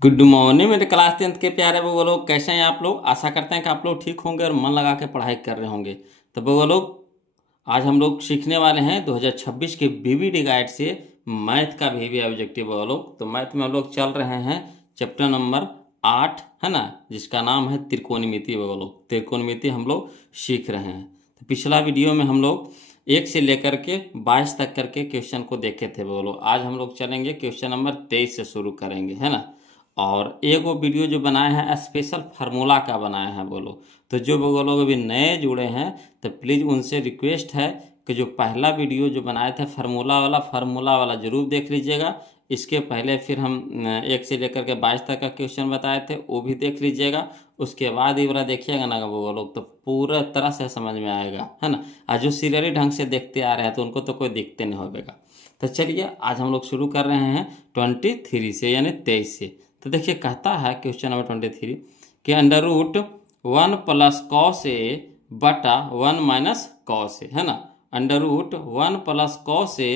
Good morning मेरे class 10th के प्यारे वो लोग, कैसे हैं आप लोग। आशा करते हैं कि आप लोग ठीक होंगे और मन लगा के पढ़ाई कर रहे होंगे। तो वो लोग आज हम लोग सीखने वाले हैं 2026 के बीवीडी गाइड से मैथ का भी ऑब्जेक्टिव। वो लोग तो मैथ में हम लोग चल रहे हैं चैप्टर नंबर 8, है ना, जिसका नाम है त्रिकोणमिति। वो लोग त्रिकोणमिति हम लोग सीख रहे हैं। तो पिछला वीडियो में हम लोग 1 से लेकर के 22 तक करके क्वेश्चन को देखे थे। वो लोग आज हम लोग चलेंगे क्वेश्चन नंबर 23 से शुरू करेंगे, है ना। और एक वो वीडियो जो बनाया है स्पेशल फार्मूला का बनाया है बोलो। तो जो वो लोग अभी नए जुड़े हैं तो प्लीज़ उनसे रिक्वेस्ट है कि जो पहला वीडियो जो बनाए थे फार्मूला वाला जरूर देख लीजिएगा। इसके पहले फिर हम 1 से लेकर के 22 तक का क्वेश्चन बताए थे, वो भी देख लीजिएगा। उसके बाद ये वाला देखिएगा ना वो लोग, तो पूरा तरह से समझ में आएगा, है ना। आज जो सीरियली ढंग से देखते आ रहे हैं तो उनको तो कोई दिखते नहीं होगा। तो चलिए आज हम लोग शुरू कर रहे हैं 23 से, यानी 23 से। तो देखिए कहता है क्वेश्चन नंबर 23 कि √1 + cos A बटा 1 - cos A, है ना। √1 + cos A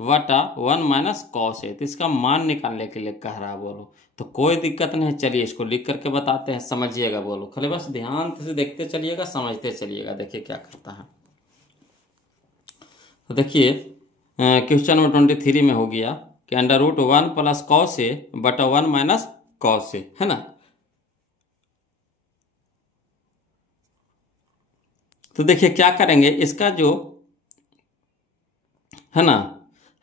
बटा 1 - cos A, तो इसका मान निकालने के लिए कह रहा है बोलो। तो कोई दिक्कत नहीं, चलिए इसको लिख करके बताते हैं, समझिएगा बोलो। खाली बस ध्यान से देखते चलिएगा, समझते चलिएगा। देखिए क्या करता है। तो देखिए क्वेश्चन नंबर 23 में हो गया कि √1 + cos A बटा 1 - cos A, है ना। तो देखिए क्या करेंगे, इसका जो है ना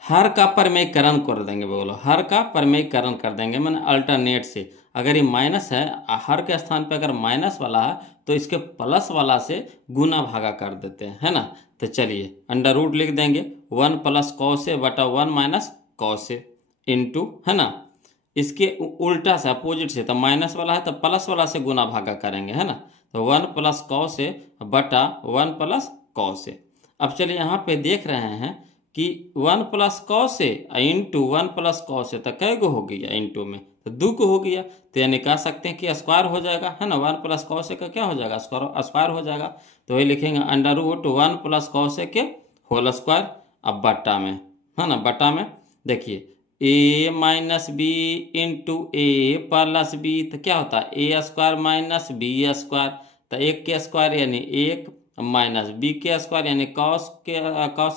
हर का परमेयीकरण कर देंगे। बोलो हर का परमेयीकरण कर देंगे, मैंने अल्टरनेट से। अगर ये माइनस है, हर के स्थान पे अगर माइनस वाला है तो इसके प्लस वाला से गुना भागा कर देते हैं, है ना। तो चलिए √ लिख देंगे 1 + cos A बटा 1 - cos A इंटू, है ना, इसके उल्टा से अपोजिट से, तो माइनस वाला है तो प्लस वाला से गुना भागा करेंगे, है ना। तो 1 + cos A बटा 1 + cos A। अब चलिए यहाँ पे देख रहे हैं कि 1 + cos A into 1 + cos A, तो कै गो हो गया इंटू में, तो 2 को हो गया। तो यानी कह सकते हैं कि स्क्वायर हो जाएगा, है ना। 1 + cos A का क्या हो जाएगा, स्क्वायर हो जाएगा। तो वही लिखेंगे √1 + cos A के होल स्क्वायर। अब बट्टा में, है ना, बट्टा में देखिए A - B into A + B, तो क्या होता है A² - B²। तो 1 के स्क्वायर यानी 1 माइनस B के स्क्वायर यानी cos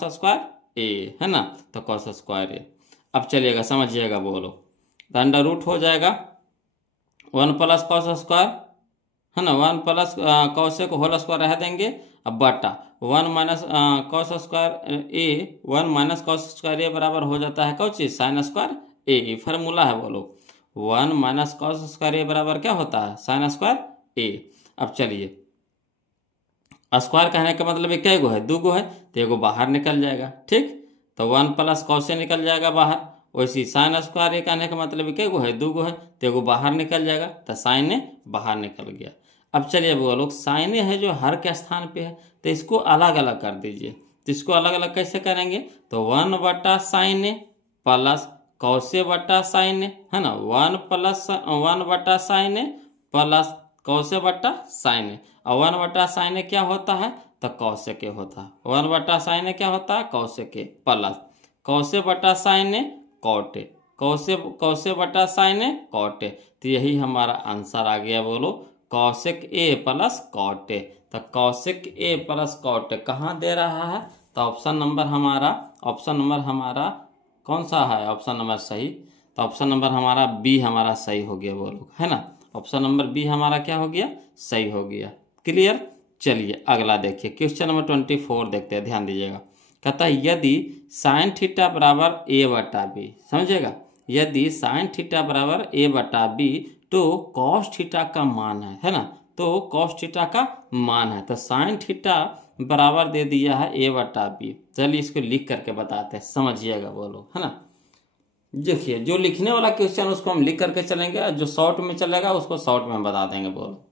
स्क्वायर A, है ना। तो cos स्क्वायर A। अब चलिएगा समझिएगा बोलो। तो √ हो जाएगा 1 + cos स्क्वायर, है ना। 1 + cos A को होल स्क्वायर रह देंगे। अब बटा 1 - cos square A, 1 - cos square A बराबर हो जाता है कौन चीज, sin स्क्वायर A। फार्मूला है बोलो। 1 - cos स्क्वायर A बराबर क्या होता है, sin स्क्वायर A। अब चलिए स्क्वायर कहने का मतलब क्या गो है, 2 गो है, तो एगो बाहर निकल जाएगा, ठीक। तो 1 + cos A निकल जाएगा बाहर। वैसे sin स्क्वायर A कहने का मतलब क्या गो है, 2 गो है, तो एगो बाहर निकल जाएगा, तो sin A बाहर निकल गया। अब चलिए वो लोग sin A है जो हर के स्थान पे है, तो इसको अलग अलग कर दीजिए। तो इसको अलग अलग कैसे करेंगे, तो 1 बटा sin A plus cos A बटा sin A, है ना। 1 बटा sin A plus cos A बटा sin A। और 1 बटा sin A क्या होता है, तो cos A के होता है। 1 बटा sin A क्या होता है, cos A के प्लस cos A बटा sin A cot A, cos A बटा sin A cot A। तो यही हमारा आंसर आ गया बोलो, cosec A plus cot A। तो cosec A plus cot A कहाँ दे रहा है, तो ऑप्शन नंबर हमारा कौन सा है, ऑप्शन नंबर सही। तो ऑप्शन नंबर हमारा बी हमारा सही हो गया बोलो, है ना। ऑप्शन नंबर बी हमारा क्या हो गया, सही हो गया। क्लियर। चलिए अगला देखिए क्वेश्चन नंबर 24 देखते हैं, ध्यान दीजिएगा। कहता है यदि sin थीटा बराबर A बटा B, समझिएगा, यदि sin थीटा बराबर A बटा B तो cos थीटा का मान है ना। तो cos थीटा का मान है, तो sin थीटा बराबर दे दिया है A बटा B। चलिए इसको लिख करके बताते हैं, समझिएगा बोलो, है ना। देखिए जो लिखने वाला क्वेश्चन उसको हम लिख करके चलेंगे, जो शॉर्ट में चलेगा उसको शॉर्ट में बता देंगे बोलो।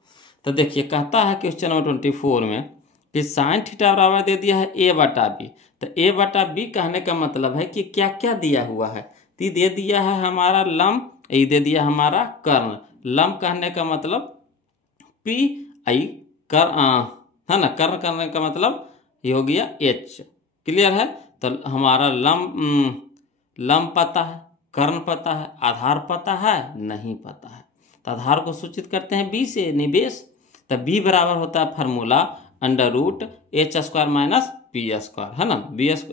तो देखिए कहता है क्वेश्चन नंबर 24 में कि sin थीटा बराबर दे दिया है A बटा B। तो A बटा B कहने का मतलब है कि क्या क्या दिया हुआ है, तो दे दिया है हमारा लंब, ये दे दिया हमारा कर्ण। लंब कहने का मतलब PI कर, है ना, कर्ण करने का मतलब ये हो गया H। क्लियर है। तो हमारा लंब पता है, कर्ण पता है, आधार पता है, नहीं पता है। तो आधार को सूचित करते हैं बी से, निवेश। तो बी बराबर होता है formula under root H square minus P square, है ना।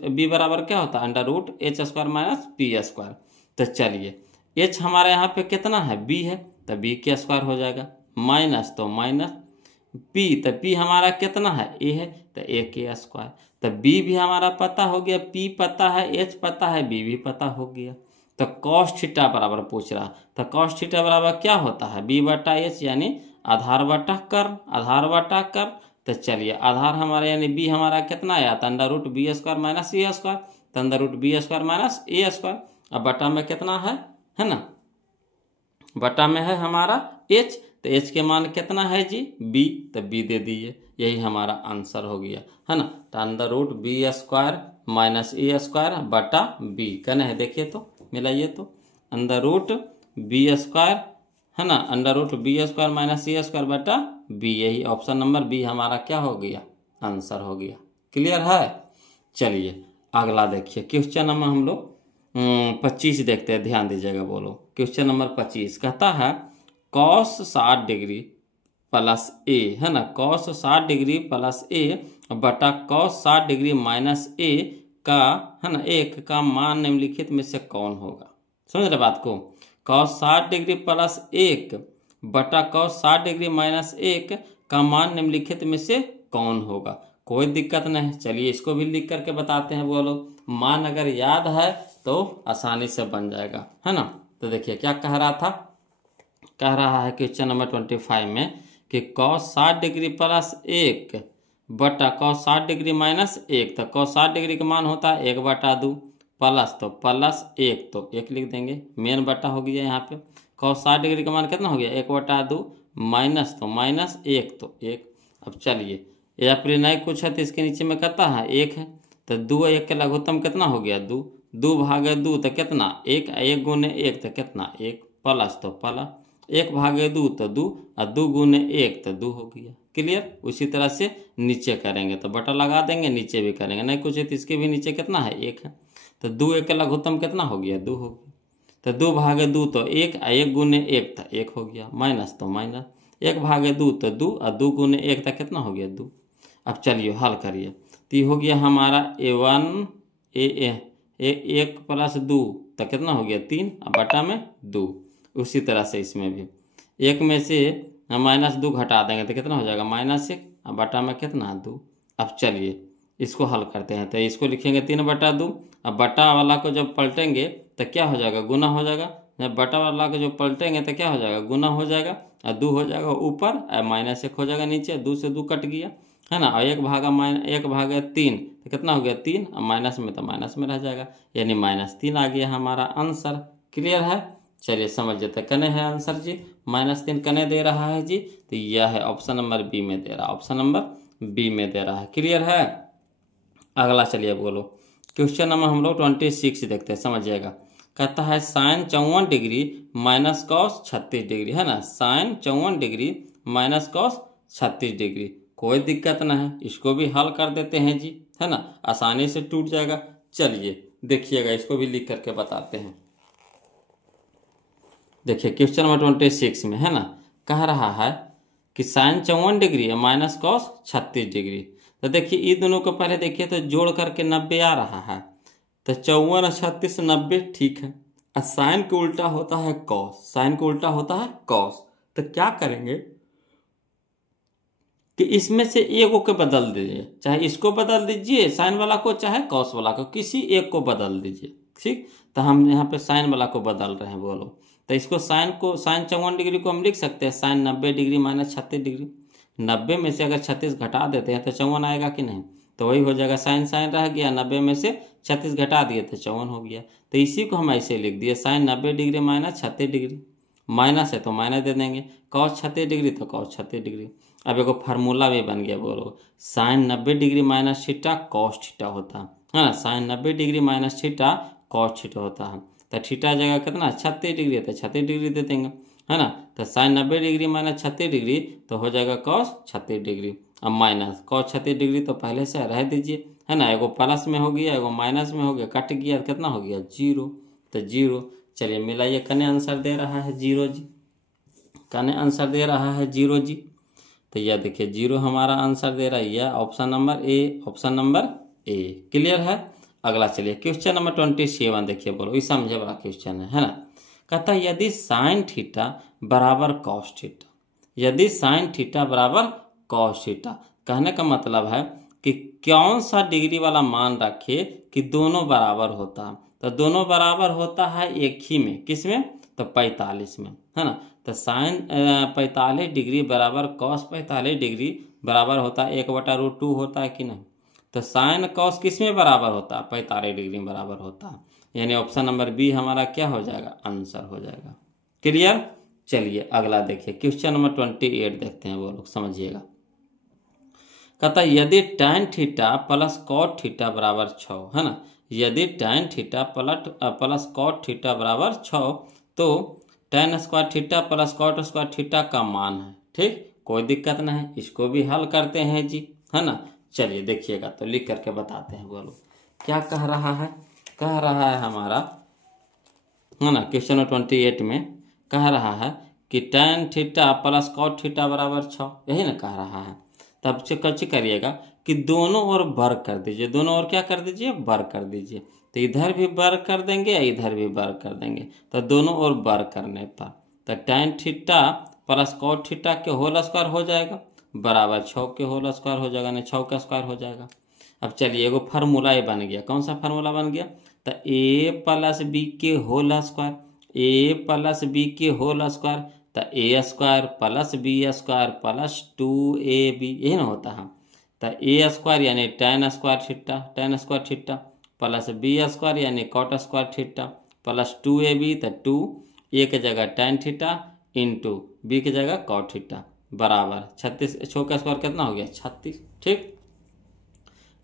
बी बराबर क्या होता है, under root H square minus P square. तो चलिए एच हमारे यहाँ पे कितना है, बी है, तो बी के स्क्वायर हो जाएगा, माइनस तो माइनस पी, तो पी हमारा कितना है, ए है, तो ए के स्क्वायर। तो बी भी हमारा पता हो गया, पी पता है, एच पता है, बी भी पता हो गया। तो कॉस थीटा बराबर पूछ रहा, तो कॉस थीटा बराबर क्या होता है, बी बटा एच, यानी आधार बटा कर, आधार बटा कर। तो चलिए आधार हमारा यानी बी हमारा कितना आया था, under root B square minus A square, तो under root B square minus A square. अब बटा में कितना है ना, बटा में है हमारा एच, तो एच के मान कितना है जी, बी, तो बी दे दीजिए, यही हमारा आंसर हो गया, है ना। तो under root B square minus A square बटा बी, कहना है देखिए तो मिलाइए तो, अंडर रूट बी स्क्वायर, है ना, under root B square minus A square बटा बी, यही ऑप्शन नंबर बी हमारा क्या हो गया, आंसर हो गया। क्लियर है। चलिए अगला देखिए क्वेश्चन नंबर हम लोग 25 देखते हैं, ध्यान दीजिएगा, बोलो। क्वेश्चन नंबर 25 कहता है कॉस 60 डिग्री प्लस ए, है ना, कॉस 60 डिग्री प्लस ए बटा कॉस 60 डिग्री माइनस ए का, है ना, एक का मान निम्नलिखित में से कौन होगा। समझ रहे बात को, कॉस 60 डिग्री प्लस 1 बटा कॉस 60 डिग्री माइनस 1 का मान निम्नलिखित में से कौन होगा। कोई दिक्कत नहीं, चलिए इसको भी लिख करके बताते हैं, बोलो। मान अगर याद है तो आसानी से बन जाएगा, है ना। तो देखिए क्या कह रहा था, कह रहा है क्वेश्चन नंबर 25 में कि कॉस 60 डिग्री प्लस 1 बटा कॉस 60 डिग्री माइनस 1, तो कॉस 60 डिग्री का मान होता है 1 बटा 2, प्लस तो प्लस 1 तो 1 लिख देंगे, मेन बटा हो गया यहाँ पे। कॉस 60 डिग्री का मान कितना हो गया, 1 बटा 2, माइनस तो माइनस 1 तो 1। अब चलिए या फिर नहीं कुछ है तो इसके नीचे में कहता है 1 है, तो 2 1 के लघुत्तम कितना हो गया, 2, 2 भागे 2 तो कितना 1, 1 गुने 1 तो कितना 1, प्लस तो प्लस 1 भागे 2 तो 2, और 2 गुने 1 तो 2 हो गया। क्लियर। उसी तरह से नीचे करेंगे तो बटा लगा देंगे, नीचे भी करेंगे, नहीं कुछ है तो इसके भी नीचे कितना है 1 है, तो 2 1 का लघुत्तम कितना हो गया, 2 हो गया। तो 2 भागे 2 तो 1, 1 गुने 1 तो 1 हो गया, माइनस तो माइनस 1 भागे 2 तो 2, और 2 गुने 1 तो कितना हो गया 2। अब चलिए हल करिए, तो ये हो गया हमारा A1 1 प्लस 2 तो कितना हो गया 3, अब बटा में 2। उसी तरह से इसमें भी 1 में से हम माइनस 2 घटा देंगे तो कितना हो जाएगा -1, अब बटा में कितना 2। अब चलिए इसको हल करते हैं, तो इसको लिखेंगे 3 बटा 2, अब बटा वाला को जब पलटेंगे तो क्या हो जाएगा, गुना हो जाएगा, जब बटा वाला को जो पलटेंगे तो क्या हो जाएगा, गुना हो जाएगा, और 2 हो जाएगा ऊपर, और -1 हो जाएगा नीचे, 2 से 2 कट गया, है ना, और 1 भागा 3 तो कितना हो गया 3, और माइनस में तो माइनस में रह जाएगा, यानी -3 आ गया हमारा आंसर। क्लियर है। चलिए समझ जाते कने है आंसर जी, -3 कने दे रहा है जी, तो यह है ऑप्शन नंबर बी में दे रहा है, ऑप्शन नंबर बी में दे रहा है। क्लियर है। अगला चलिए बोलो, क्वेश्चन नंबर हम लोग 26 देखते हैं, समझिएगा। कहता है sine 54 degree minus cos 36 degree, है ना, sine 54 degree minus cos 36 degree. कोई दिक्कत ना है, इसको भी हल कर देते हैं जी, है ना, आसानी से टूट जाएगा। चलिए देखिएगा, इसको भी लिख करके बताते हैं। देखिए क्वेश्चन नंबर 26 में, है ना, कह रहा है कि sine 54 degree minus cos 36 degree. तो देखिए ये दोनों को पहले देखिए तो जोड़ करके 90 आ रहा है, तो 54 और 36 90, ठीक है। और साइन को उल्टा होता है कॉस, साइन को उल्टा होता है कॉस, तो क्या करेंगे कि इसमें से एक को बदल दीजिए, चाहे इसको बदल दीजिए साइन वाला को, चाहे कॉस वाला को, किसी एक को बदल दीजिए, ठीक। तो हम यहाँ पे साइन वाला को बदल रहे हैं, बोलो। तो इसको साइन 54 डिग्री को हम लिख सकते हैं साइन 90 डिग्री माइनस 36 डिग्री। 90 में से अगर 36 घटा देते हैं तो 54 आएगा कि नहीं, तो वही हो जाएगा, साइन साइन रह गया, 90 में से 36 घटा दिए तो 54 हो गया। तो इसी को हम ऐसे लिख दिए sine 90 degree minus 36 degree, minus है तो माइनस दे देंगे, कॉस 36 डिग्री तो कॉस 36 डिग्री। अब एक फार्मूला भी बन गया, बोलो, sine 90 degree minus theta cos theta होता है ना, sine 90 degree minus theta cos theta होता है। तो थीटा जगह कितना 36 डिग्री है, तो 36 डिग्री दे देंगे, है ना। तो साइन 90 डिग्री माइनस 36 डिग्री तो हो जाएगा कॉस 36 डिग्री। अब माइनस कॉस 36 डिग्री तो पहले से रह दीजिए, है ना, एगो प्लस में हो गया, एगो माइनस में हो गया, कट गया, कितना हो गया 0, तो 0। चलिए मिलाइए, कने आंसर दे रहा है 0 जी। कहने आंसर दे रहा है 0 जी। तो यह देखिए 0 हमारा आंसर दे रहा है, यह option number A, option number A. Clear है। अगला चलिए क्वेश्चन नंबर 27 देखिए, बोलो ये समझे वाला क्वेश्चन है ना। कहता है यदि साइन थीटा बराबर कॉस थीटा, यदि साइन थीटा बराबर कॉस थीटा, कहने का मतलब है कि कौन सा डिग्री वाला मान रखे कि दोनों बराबर होता है। तो दोनों बराबर होता है एक ही में, किस में, तो 45 में, है ना। तो साइन 45 डिग्री बराबर कॉस 45 डिग्री बराबर होता है 1/√2 होता है कि नहीं। तो साइन कॉस किस में बराबर होता है, 45 डिग्री में बराबर होता है, यानी ऑप्शन नंबर बी हमारा क्या हो जाएगा, आंसर हो जाएगा। क्लियर। चलिए अगला देखिए क्वेश्चन नंबर 28 देखते हैं, वो लोग समझिएगा। कहता है यदि tan theta plus cot theta बराबर 6, है ना, यदि tan theta plus cot theta बराबर 6, तो tan square theta plus cot square theta का मान है। ठीक, कोई दिक्कत नहीं, इसको भी हल करते हैं जी, है ना। चलिए देखिएगा, तो लिख करके बताते हैं, बोलो क्या कह रहा है। कह रहा है हमारा, है ना, क्वेश्चन नंबर 28 में कह रहा है कि tan theta plus cot theta बराबर 6, यही ना कह रहा है। तब कच्ची करिएगा कि दोनों ओर वर्ग कर दीजिए, दोनों ओर क्या कर दीजिए, वर्ग कर दीजिए। तो इधर भी वर्ग कर देंगे, इधर भी वर्ग कर देंगे, तो दोनों ओर वर्ग करने पर तो tan theta plus cot theta के होल स्क्वायर हो जाएगा बराबर 6 के होल स्क्वायर हो जाएगा, नहीं 6 का स्क्वायर हो जाएगा। अब चलिए एगो फार्मूला ये बन गया, कौन सा फार्मूला बन गया, तो a प्लस बी के whole square, a plus B के होल स्क्वायर, तो A square plus B square plus 2ab, यही ना होता है। तो ए स्क्वायर यानी tan square theta, tan square theta plus B square यानी cot square theta plus 2ab, तो 2 ए की जगह tan थीटा इंटू बी की जगह कॉट थीटा बराबर 36, 6 का स्क्वायर कितना हो गया, 36। ठीक,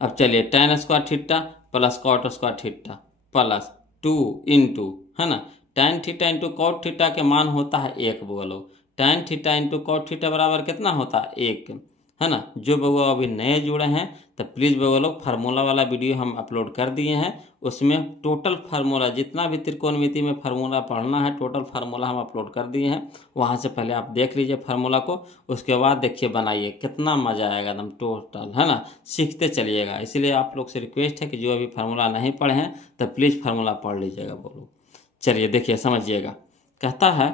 अब चलिए tan square theta plus cot square theta plus 2 into, है ना, tan theta into cot theta के मान होता है 1, बोलो tan theta into cot theta बराबर कितना होता है 1, है ना। जो बउआ अभी नए जुड़े हैं तो प्लीज़ बउआ लोग फार्मूला वाला वीडियो हम अपलोड कर दिए हैं, उसमें टोटल फार्मूला जितना भी त्रिकोणमिति में फार्मूला पढ़ना है टोटल फार्मूला हम अपलोड कर दिए हैं। वहाँ से पहले आप देख लीजिए फार्मूला को, उसके बाद देखिए बनाइए, कितना मज़ा आएगा एकदम टोटल, है ना, सीखते चलिएगा। इसलिए आप लोग से रिक्वेस्ट है कि जो अभी फार्मूला नहीं पढ़े हैं तो प्लीज़ फार्मूला पढ़ लीजिएगा, बोलो। चलिए देखिए समझिएगा, कहता है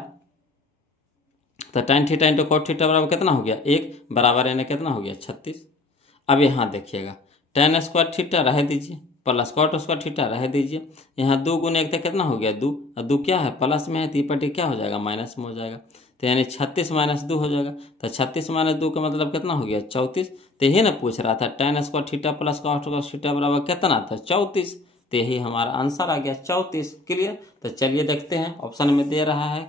तो tan theta into cot theta बराबर कितना हो गया, 1 बराबर यानी कितना हो गया, 36। अब यहाँ देखिएगा tan स्क्वायर थीटा रह दीजिए प्लस कॉट स्क्वायर थीटा रह दीजिए, यहाँ 2 गुने 1 तो कितना हो गया 2, और 2 क्या है प्लस में है, तो पट्टी क्या हो जाएगा माइनस में हो जाएगा, तो यानी 36 माइनस 2 हो जाएगा। तो 36 माइनस 2 का मतलब कितना हो गया 34। तो यही ना पूछ रहा था tan square theta plus cot square theta बराबर कितना था 34, तो यही हमारा आंसर आ गया 34। क्लियर। तो चलिए देखते हैं ऑप्शन में दे रहा है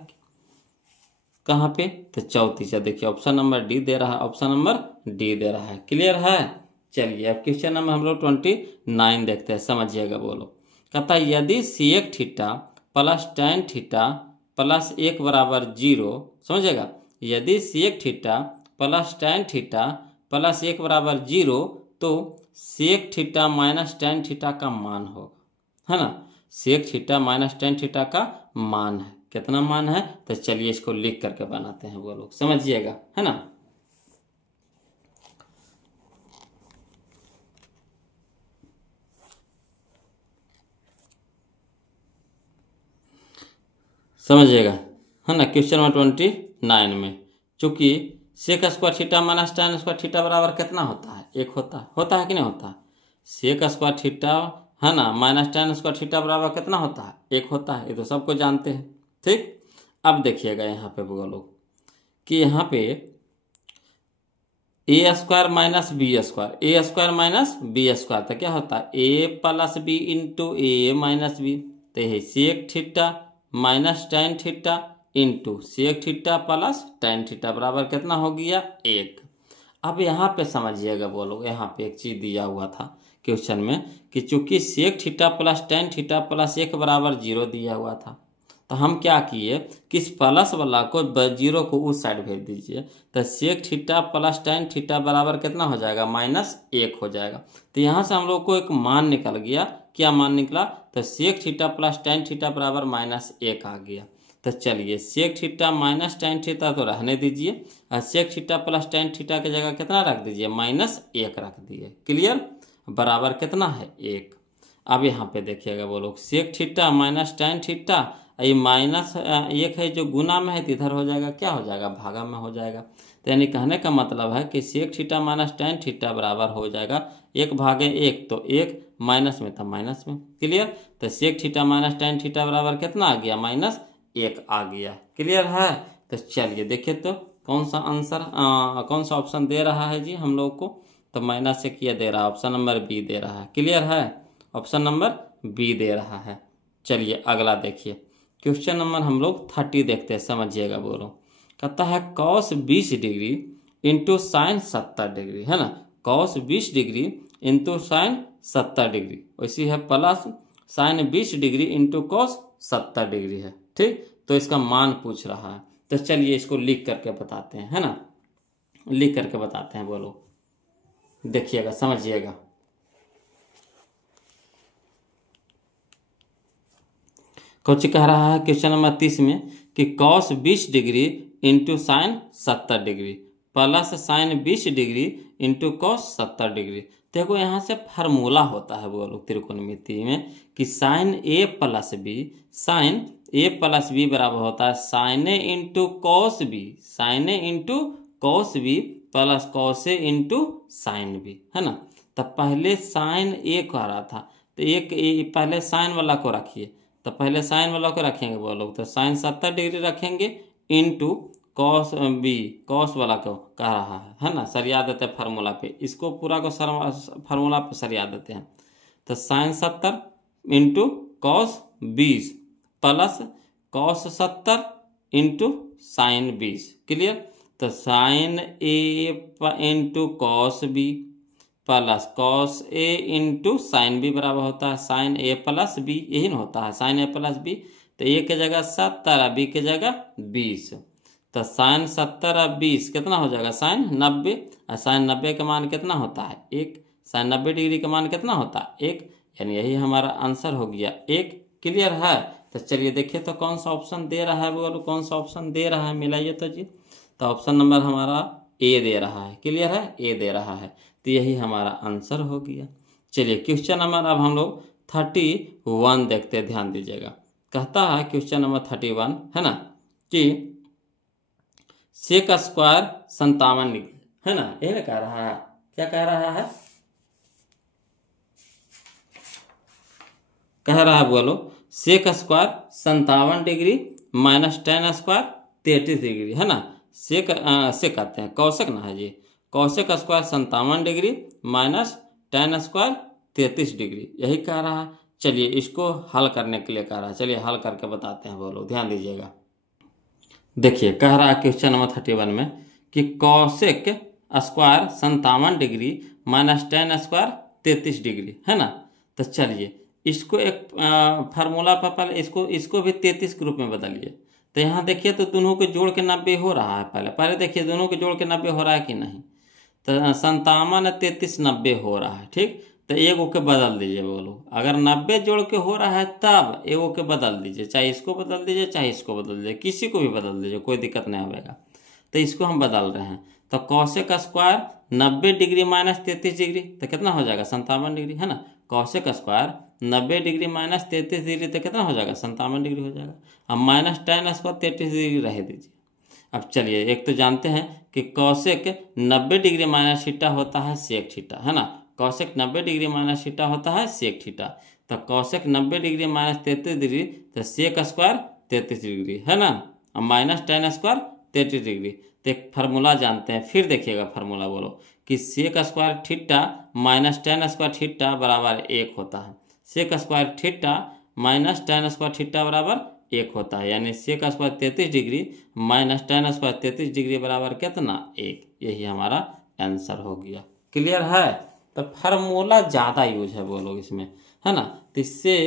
कहाँ पे, तो 34, देखिए ऑप्शन नंबर डी दे रहा है, ऑप्शन नंबर डी दे रहा है। क्लियर है। चलिए अब क्वेश्चन नंबर हम लोग 29 देखते हैं, समझिएगा, बोलो। कहता है यदि sec theta plus tan theta plus 1 बराबर 0, समझिएगा, यदि sec theta plus tan theta plus 1 बराबर 0, तो sec theta minus tan theta का मान होगा, है ना। Sec theta minus tan theta का मान है, कितना मान है, तो चलिए इसको लिख करके बनाते हैं, वो लोग समझिएगा, है ना। समझिएगा, है ना। क्वेश्चन नंबर 29 में चूंकि sec square theta minus tan square theta बराबर कितना होता है, 1 होता है कि नहीं होता है। सेक स्क्वायर थीटा, है ना, माइनस tan स्क्वायर थीटा बराबर कितना होता है, 1 होता है, ये तो सबको जानते हैं। ठीक, अब देखिएगा यहाँ पे बोलो कि यहाँ पे A square minus B square, A square minus B square, तो क्या होता है A plus B into A minus B, तो यही sec theta minus tan theta into sec theta plus tan theta बराबर कितना हो गया 1। अब यहाँ पे समझिएगा, बोलो यहाँ पे एक चीज़ दिया हुआ था क्वेश्चन में कि चूंकि sec theta plus tan theta plus 1 बराबर 0 दिया हुआ था, तो हम क्या किए कि इस प्लस वाला को 0 को उस साइड भेज दीजिए, तो sec theta plus tan theta बराबर कितना हो जाएगा -1 हो जाएगा। तो यहाँ से हम लोग को एक मान निकल गया, क्या मान निकला, तो sec theta plus tan theta बराबर -1 आ गया। तो चलिए sec theta minus tan theta तो रहने दीजिए, और sec theta plus tan theta की जगह कितना रख दीजिए, -1 रख दिए। क्लियर, बराबर कितना है 1। अब यहाँ पे देखिएगा वो लोग, sec theta minus tan theta, ये -1 है जो गुना में है तो इधर हो जाएगा, क्या हो जाएगा, भागा में हो जाएगा। तो यानी कहने का मतलब है कि sec theta minus tan theta बराबर हो जाएगा 1/1, तो 1 माइनस में था माइनस में। क्लियर, तो sec theta minus tan theta बराबर कितना आ गया, -1 आ गया। क्लियर है। तो चलिए देखिए तो कौन सा आंसर कौन सा ऑप्शन दे रहा है जी हम लोग को, तो -1 ये दे रहा है, ऑप्शन नंबर बी दे रहा है। क्लियर है, ऑप्शन नंबर बी दे रहा है। चलिए अगला देखिए, क्वेश्चन नंबर हम लोग 30 देखते हैं, समझिएगा बोलो। कहता है cos 20 degree into sign 70 degree, है ना, cos 20 degree into sign 70 degree, वैसी है plus sign 20 degree into cos 70 degree है। ठीक, तो इसका मान पूछ रहा है, तो चलिए इसको लिख करके बताते हैं, है ना, लिख करके बताते हैं, बोलो देखिएगा समझिएगा। कुछ कह रहा है क्वेश्चन नंबर 30 में कि cos 20 degree into sign 70 degree plus sign 20 degree into cos 70 degree. देखो यहाँ से फार्मूला होता है वो लोग त्रिकोणमिति में कि sine A plus B, sine A plus B बराबर होता है sine A into cos B, sine A into cos B plus cos A into sine B, है ना। तब पहले साइन ए कह रहा था, तो एक पहले साइन वाला को रखिए, तो पहले साइन वाला को रखेंगे वो लोग, तो साइन 70 डिग्री रखेंगे इंटू कॉस बी, कॉस वाला को कह रहा है ना, सरिया देते हैं फार्मूला पे, इसको पूरा को फार्मूला पे सरिया देते हैं। तो sine 70 into cos 20 plus cos 70 into sine 20। Clear, तो sine A into cos B plus cos A into sine B बराबर होता है साइन ए प्लस बी, यही ना होता है साइन ए प्लस बी। तो ए के जगह 70 बी के जगह 20, तो साइन 70 20 कितना हो जाएगा, साइन 90, और साइन 90 का मान कितना होता है 1, साइन 90 डिग्री का मान कितना होता है 1, यानी यही हमारा आंसर हो गया 1। क्लियर है। तो चलिए देखिए तो कौन सा ऑप्शन दे रहा है, बोलो कौन सा ऑप्शन दे रहा है, मिलाइए तो जी। तो ऑप्शन नंबर हमारा ए दे रहा है। क्लियर है, ए दे रहा है, तो यही हमारा आंसर हो गया। चलिए क्वेश्चन नंबर अब हम लोग 31 देखते हैं, ध्यान दीजिएगा। कहता है क्वेश्चन नंबर 31, है ना, कि सेक स्क्वायर 57 डिग्री, है ना, यही ना कह रहा है, क्या कह रहा है, कह रहा है बोलो sec square 57 degree minus tan square 33 degree, है ना। सेक कहते हैं कौशिक ना है जी, cosec square 57 degree minus tan square 33 degree, यही कह रहा है। चलिए इसको हल करने के लिए कह रहा है, चलिए हल करके बताते हैं, बोलो ध्यान दीजिएगा। देखिए कह रहा है क्वेश्चन नंबर 31 में कि Kaushik square 57 degree minus tan square 33 degree, है ना। तो चलिए इसको एक फार्मूला पर पहले इसको भी 33 के रूप में बदलिए। तो यहाँ देखिए तो दोनों के जोड़ के 90 हो रहा है, पहले देखिए दोनों के जोड़ के 90 हो रहा है कि नहीं, तो 57 33 90 हो रहा है। ठीक, तो एगो के बदल दीजिए, बोलो अगर 90 जोड़ के हो रहा है तब एगो के बदल दीजिए, चाहे इसको बदल दीजिए चाहे इसको बदल दीजिए, किसी को भी बदल दीजिए, कोई दिक्कत नहीं होगा। तो इसको हम बदल रहे हैं, तो cosec square 90 degree minus 33 degree तो कितना हो जाएगा 57 डिग्री, है ना। Cosec square 90 degree minus 33 degree तो कितना हो जाएगा 57 डिग्री हो जाएगा। अब माइनस टेन स्क्वायर 33 डिग्री रह दीजिए। अब चलिए एक तो जानते हैं कि कौशिक 90 डिग्री माइनस थीटा होता है सेक थीटा, है ना, कौशिक 90 डिग्री माइनस थीटा होता है सेक थीटा। तो कौशिक 90 डिग्री माइनस 33 डिग्री तो सेक स्क्वायर 33 डिग्री, है ना, अब माइनस टेन स्क्वायर 33 डिग्री। तो एक फार्मूला जानते हैं, फिर देखिएगा फार्मूला, बोलो कि sec square theta minus tan square theta बराबर 1 होता है, sec square theta minus tan square theta बराबर 1 होता है, यानी sec square 33 degree minus tan square 33 degree बराबर कितना 1, यही हमारा आंसर हो गया। क्लियर है। तो फार्मूला ज़्यादा यूज है वो लोग इसमें, है ना। तो इससे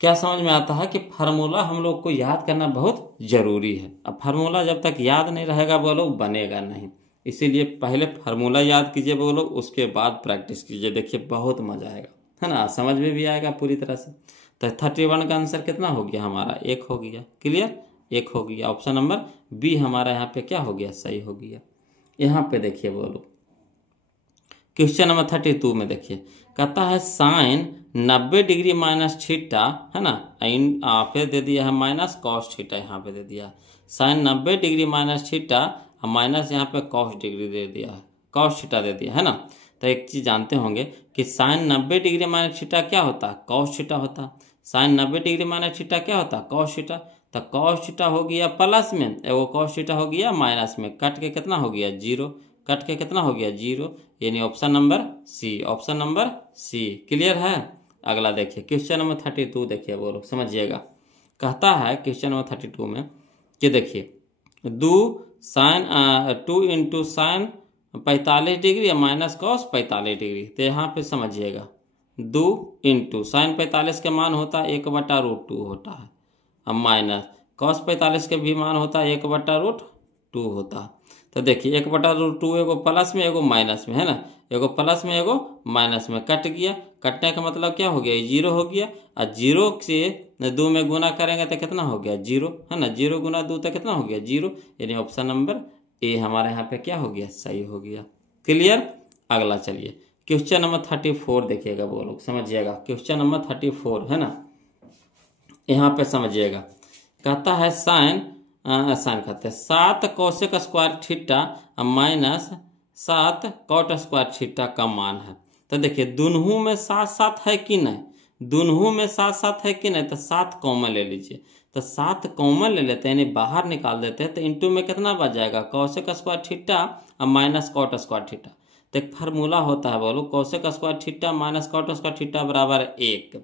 क्या समझ में आता है कि फार्मूला हम लोग को याद करना बहुत ज़रूरी है। अब फार्मूला जब तक याद नहीं रहेगा वो लोग बनेगा नहीं, इसीलिए पहले फार्मूला याद कीजिए वो लोग, उसके बाद प्रैक्टिस कीजिए, देखिए बहुत मज़ा आएगा, है ना, समझ में भी आएगा पूरी तरह से। तो 31 का आंसर कितना हो गया हमारा 1 हो गया। क्लियर, 1 हो गया। ऑप्शन नंबर बी हमारा यहाँ पे क्या हो गया, सही हो गया। यहाँ पे देखिए बोलो क्वेश्चन नंबर 32 में देखिए, कहता है साइन 90 डिग्री माइनस थीटा, है ना, फिर दे दिया है माइनस कॉस थीटा, यहाँ पे दे दिया है sine 90 degree minus theta, minus यहाँ पे कॉस डिग्री दे दिया है, कॉस थीटा दे दिया है ना। तो एक चीज़ जानते होंगे कि साइन 90 डिग्री माइनस थीटा क्या होता है, कॉस थीटा होता है। साइन 90 डिग्री माइनस थीटा क्या होता है, कॉस थीटा। तो कॉस थीटा हो गया प्लस में, वो कॉस थीटा हो गया माइनस में, कट के कितना हो गया 0, कट के कितना हो गया 0, यानी option number C, option number C. Clear है। अगला देखिए क्वेश्चन नंबर 32 देखिए वो लोग समझिएगा। कहता है क्वेश्चन नंबर 32 में कि देखिए 2 इंटू साइन 45 डिग्री या माइनस कॉस 45 डिग्री। तो यहाँ पे समझिएगा 2 इंटू साइन 45 का मान होता है 1/√2 होता है, अब माइनस कॉस 45 का भी मान होता है 1/√2 होता है। तो देखिए 1/√2 एगो प्लस में एगो माइनस में, है ना, एगो प्लस में एगो माइनस में, कट गया। कटने का मतलब क्या हो गया, 0 हो गया। और 0 से 2 में गुना करेंगे तो कितना हो गया 0, है ना, 0 गुना 2 तो कितना हो गया 0, यानी ऑप्शन नंबर ए हमारे यहाँ पे क्या हो गया, सही हो गया। क्लियर। अगला चलिए क्वेश्चन नंबर 34 देखिएगा वो लोग समझिएगा। क्वेश्चन नंबर 34 है ना, यहाँ पे समझिएगा। कहता है साइन कहते हैं 7 cosec square theta minus 7 cot square theta का मान है। तो देखिए दोनों में 7 है कि नहीं, दोनों में 7 है कि नहीं, तो 7 कॉमन ले लीजिए। तो 7 कॉमन ले लेते हैं यानी बाहर निकाल देते हैं, तो इंटू में कितना बच जाएगा, कोसेक स्क्वायर थीटा और माइनस कॉट स्क्वायर थीटा। तो एक फार्मूला होता है बोलो, cosec square theta minus cot square theta बराबर 1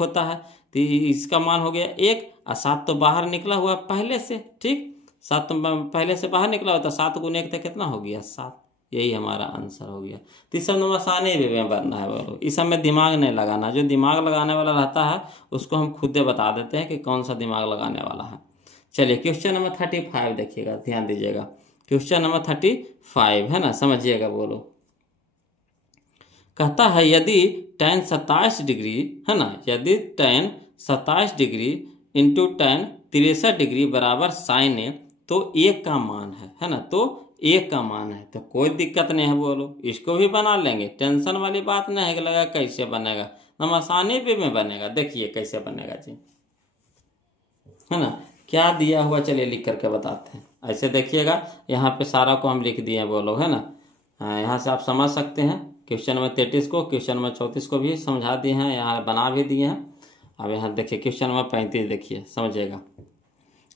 होता है। तो इसका मान हो गया 1 और 7 तो बाहर निकला हुआ पहले से, ठीक, 7 तो पहले से बाहर निकला हुआ था, 7 गुने 1 तो कितना हो गया 7, यही हमारा आंसर हो गया। तो इस सब नंबर आसानी वे में बनना है बोलो, इस सब में दिमाग नहीं लगाना, जो दिमाग लगाने वाला रहता है उसको हम खुद ही बता देते हैं कि कौन सा दिमाग लगाने वाला है। चलिए क्वेश्चन नंबर 35 देखिएगा, ध्यान दीजिएगा। क्वेश्चन नंबर 35 है ना, समझिएगा बोलो। कहता है यदि tan 27 डिग्री, है ना, यदि tan 27 degree into tan 63 degree बराबर साइन है तो 1 का मान है ना, तो 1 का मान है, तो कोई दिक्कत नहीं है बोलो, इसको भी बना लेंगे, टेंशन वाली बात नहीं है कि लगा कैसे बनेगा, हम आसानी पे में बनेगा। देखिए कैसे बनेगा जी, है ना, क्या दिया हुआ चलिए लिख करके बताते हैं। ऐसे देखिएगा यहाँ पे सारा को हम लिख दिए हैं बोलो, है ना, यहाँ से आप समझ सकते हैं। क्वेश्चन नंबर 33 को, क्वेश्चन नंबर 34 को भी समझा दिए हैं, यहाँ बना भी दिए हैं। अब यहाँ देखिए क्वेश्चन नंबर 35 देखिए समझिएगा।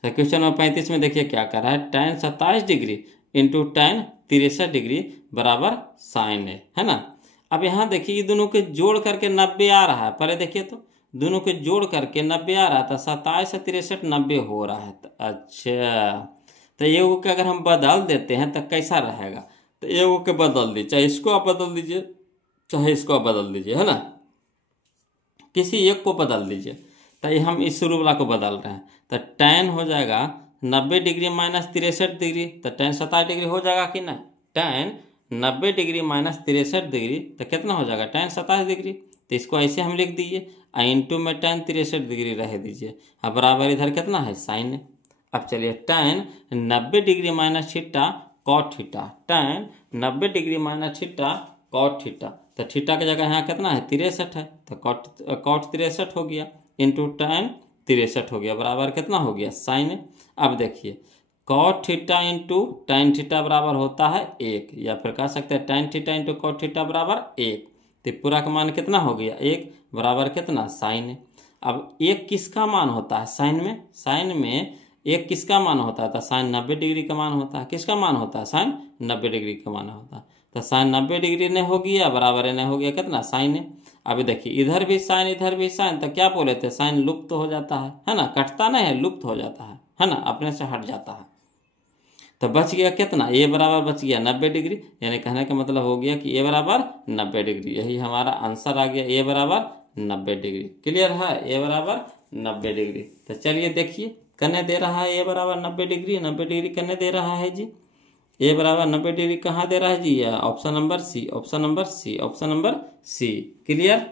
तो क्वेश्चन नंबर 35 में देखिए क्या कर रहा है, tan 27 degree into tan 63 degree बराबर साइन है ना। अब यहाँ देखिए ये दोनों के जोड़ करके 90 आ रहा है, पहले देखिए तो दोनों के जोड़ करके 90 आ रहा था, 27 से 63 90 हो रहा है। अच्छा, तो ये को अगर हम बदल देते हैं तो कैसा रहेगा, तो ये को बदल दीजिए, चाहे इसको आप बदल दीजिए चाहे इसको आप बदल दीजिए, है ना, किसी एक को बदल दीजिए। तो ये हम इस शुरू वाला को बदल रहे हैं, तो tan हो जाएगा 90 डिग्री माइनस 63 डिग्री, तो tan 27 डिग्री हो जाएगा कि नहीं, tan 90 डिग्री माइनस 63 डिग्री तो कितना हो जाएगा tan 27 डिग्री। तो इसको ऐसे हम लिख दीजिए, इंटू में tan 63 डिग्री रह दीजिए, अब बराबर इधर कितना है साइन है। अब चलिए tan 90 degree minus theta cot theta, tan 90 degree minus theta cot theta, तो थीटा की जगह यहाँ कितना है 63 है, तो कॉट 63 हो गया इंटू tan 63 हो गया बराबर कितना हो गया साइन। अब देखिए cot theta into tan theta बराबर होता है 1, या फिर कह सकते हैं tan theta into cot theta बराबर 1, तो पूरा का मान कितना हो गया 1 बराबर कितना साइन। अब 1 किसका मान होता है साइन में, साइन में 1 किसका मान होता है, तो साइन 90 डिग्री का मान होता है, किसका मान होता है साइन 90 डिग्री का मान होता है, तो साइन 90 डिग्री ने हो गया बराबर ने हो गया कितना साइन है। अभी देखिए इधर भी साइन इधर भी साइन, तो क्या बोले थे साइन लुप्त हो जाता है ना, कटता नहीं है लुप्त हो जाता है ना, अपने से हट जाता है। तो बच गया कितना, ए बराबर बच गया 90 डिग्री, यानी कहने का मतलब हो गया कि ए बराबर 90 डिग्री, यही हमारा आंसर आ गया, ए बराबर 90 डिग्री। क्लियर है, ए बराबर 90 डिग्री। तो चलिए देखिए करने दे रहा है ए बराबर 90 डिग्री, 90 डिग्री करने दे रहा है जी, ए बराबर 90 डिग्री कहाँ दे रहा है जी, option number C, option number C, option number C. Clear.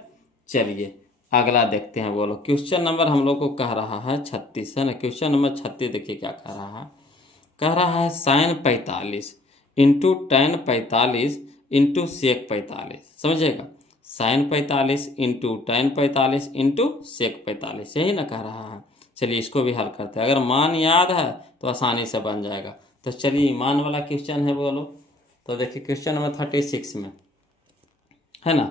चलिए अगला देखते हैं, बोलो क्वेश्चन नंबर हम लोग को कह रहा है 36 है ना। क्वेश्चन नंबर 36 देखिए क्या कह रहा है। कह रहा है sine 45 into tan 45 into sec 45। समझिएगा, sine 45 into tan 45 into sec 45, यही ना कह रहा है। चलिए इसको भी हल करते हैं। अगर मान याद है तो आसानी से बन जाएगा। तो चलिए मान वाला क्वेश्चन है, बोलो। तो देखिए क्वेश्चन नंबर 36 में है ना,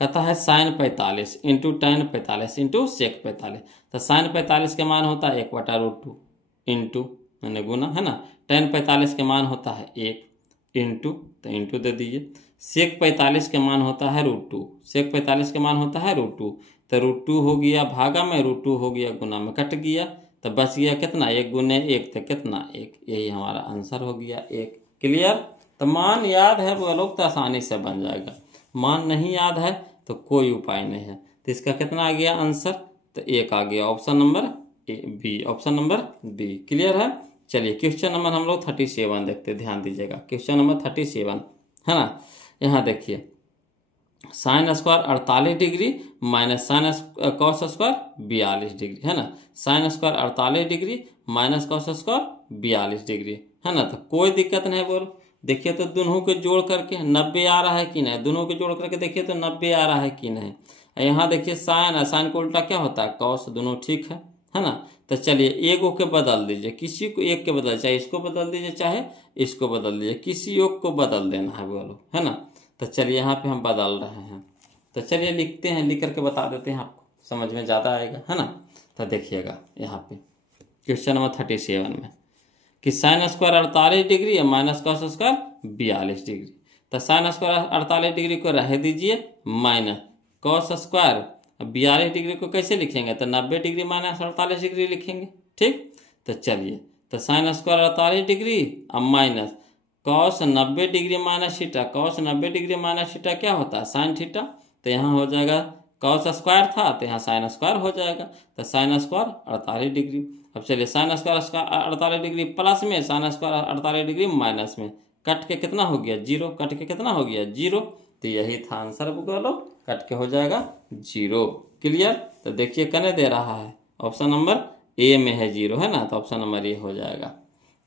कहता है sine 45 into tan 45 into sec 45। तो साइन 45 के मान होता है 1/√2 इंटू मैंने गुना है ना, टेन 45 के मान होता है 1 इंटू, तो इंटू दे दीजिए। सेक 45 के मान होता है √2, सेक 45 के मान होता है √2। तो √2 हो गया भागा में, √2 हो गया गुना में, कट गया तो बच गया कितना, 1 गुने 1 तो कितना 1। यही हमारा आंसर हो गया 1। क्लियर। तो मान याद है वो लोग तो आसानी से बन जाएगा, मान नहीं याद है तो कोई उपाय नहीं है। तो इसका कितना आ गया आंसर, तो 1 आ गया। Option number B, option number B. Clear है। चलिए क्वेश्चन नंबर हम लोग 37 देखते हैं, ध्यान दीजिएगा। क्वेश्चन नंबर 37 है ना। यहाँ देखिए sine square 48 degree minus sine cos square 42 degree है ना। Sine square 48 degree minus cos square 42 degree है ना। तो कोई दिक्कत नहीं, बोलो। देखिए तो दोनों के जोड़ करके 90 आ रहा है कि नहीं, दोनों के जोड़ करके देखिए तो 90 आ रहा है कि नहीं। यहाँ देखिए साइन, साइन को उल्टा क्या होता है कॉस, दोनों ठीक है ना। तो चलिए एक को बदल दीजिए, किसी को एक के बदल, चाहे इसको बदल दीजिए चाहे इसको बदल दीजिए, किसी एक को बदल देना है बोलो, है ना। तो चलिए यहाँ पे हम बदल रहे हैं। तो चलिए लिखते हैं, लिख करके बता देते हैं, आपको समझ में ज़्यादा आएगा, है ना। तो देखिएगा यहाँ पे क्वेश्चन नंबर 37 में कि साइन स्क्वायर 48 डिग्री और माइनस कॉस स्क्वायर 42 डिग्री। तो साइन स्क्वायर 48 डिग्री को रह दीजिए, माइनस कॉस स्क्वायर 42 डिग्री को कैसे लिखेंगे, तो 90 डिग्री माइनस 48 डिग्री लिखेंगे। ठीक। तो चलिए, तो साइन स्क्वायर 48 डिग्री और minus cos 90 degree minus theta, cos 90 degree minus theta क्या होता है साइन थीटा। तो यहाँ हो जाएगा कॉस स्क्वायर था तो यहाँ साइन स्क्वायर हो जाएगा। तो साइन स्क्वायर 48 डिग्री। अब चलिए साइन स्क्वायर 48 डिग्री प्लस में, साइन स्क्वायर 48 डिग्री माइनस में, कट के कितना हो गया 0, कट के कितना हो गया 0। तो यही था आंसर, बोलो कट के हो जाएगा 0। क्लियर। तो देखिए कने दे रहा है, ऑप्शन नंबर ए में है 0, है ना। तो ऑप्शन नंबर ए हो जाएगा।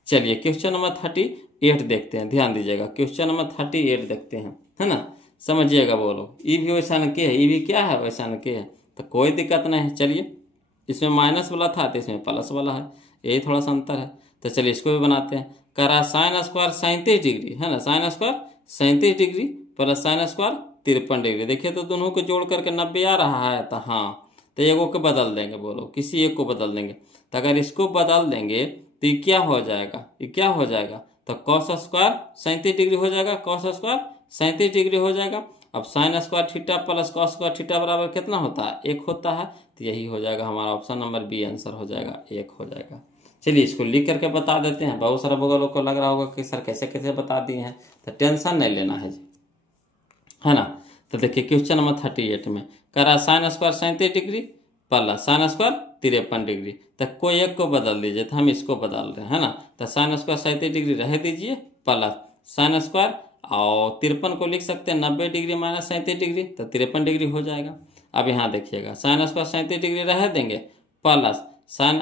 चलिए क्वेश्चन नंबर 38 देखते हैं, ध्यान दीजिएगा। क्वेश्चन नंबर 38 देखते हैं, है ना। समझिएगा, बोलो ई भी वैसा न के है, ई भी क्या है वैसा न के है, तो कोई दिक्कत नहीं है। चलिए इसमें माइनस वाला था तो इसमें प्लस वाला है, यही थोड़ा सा अंतर है। तो चलिए इसको भी बनाते हैं। कह रहा है साइन स्क्वायर 37 डिग्री है ना, sine square 37 degree plus sine square 53 degree. देखिए तो दोनों को जोड़ करके 90 आ रहा है। तो हाँ, तो एगो को बदल देंगे, बोलो किसी एक को बदल देंगे। तो अगर इसको बदल देंगे तो ये क्या हो जाएगा, ये क्या हो जाएगा, तो कॉस स्क्वायर 37 डिग्री हो जाएगा, कॉस स्क्वायर 37 डिग्री हो जाएगा। अब sine square theta plus cos square theta बराबर कितना होता है 1 होता है। तो यही हो जाएगा हमारा ऑप्शन नंबर बी, आंसर हो जाएगा 1 हो जाएगा। चलिए इसको लिख करके बता देते हैं। बहुत सारा बगलों को लग रहा होगा कि सर कैसे कैसे बता दिए हैं, तो टेंशन नहीं लेना है जी, है ना। तो देखिए क्वेश्चन नंबर 38 में कह रहा है sine square 37 degree plus sine square 53 degree. तो कोई एक को बदल दीजिए, तो हम इसको बदल रहे हैं, है ना। तो साइन स्क्वायर 37 डिग्री रह दीजिए प्लस साइन स्क्वायर और 53 को लिख सकते हैं 90 डिग्री माइनस 37 डिग्री, तो 53 डिग्री हो जाएगा। अब यहाँ देखिएगा साइन स्क्वायर 37 डिग्री रह देंगे plus sine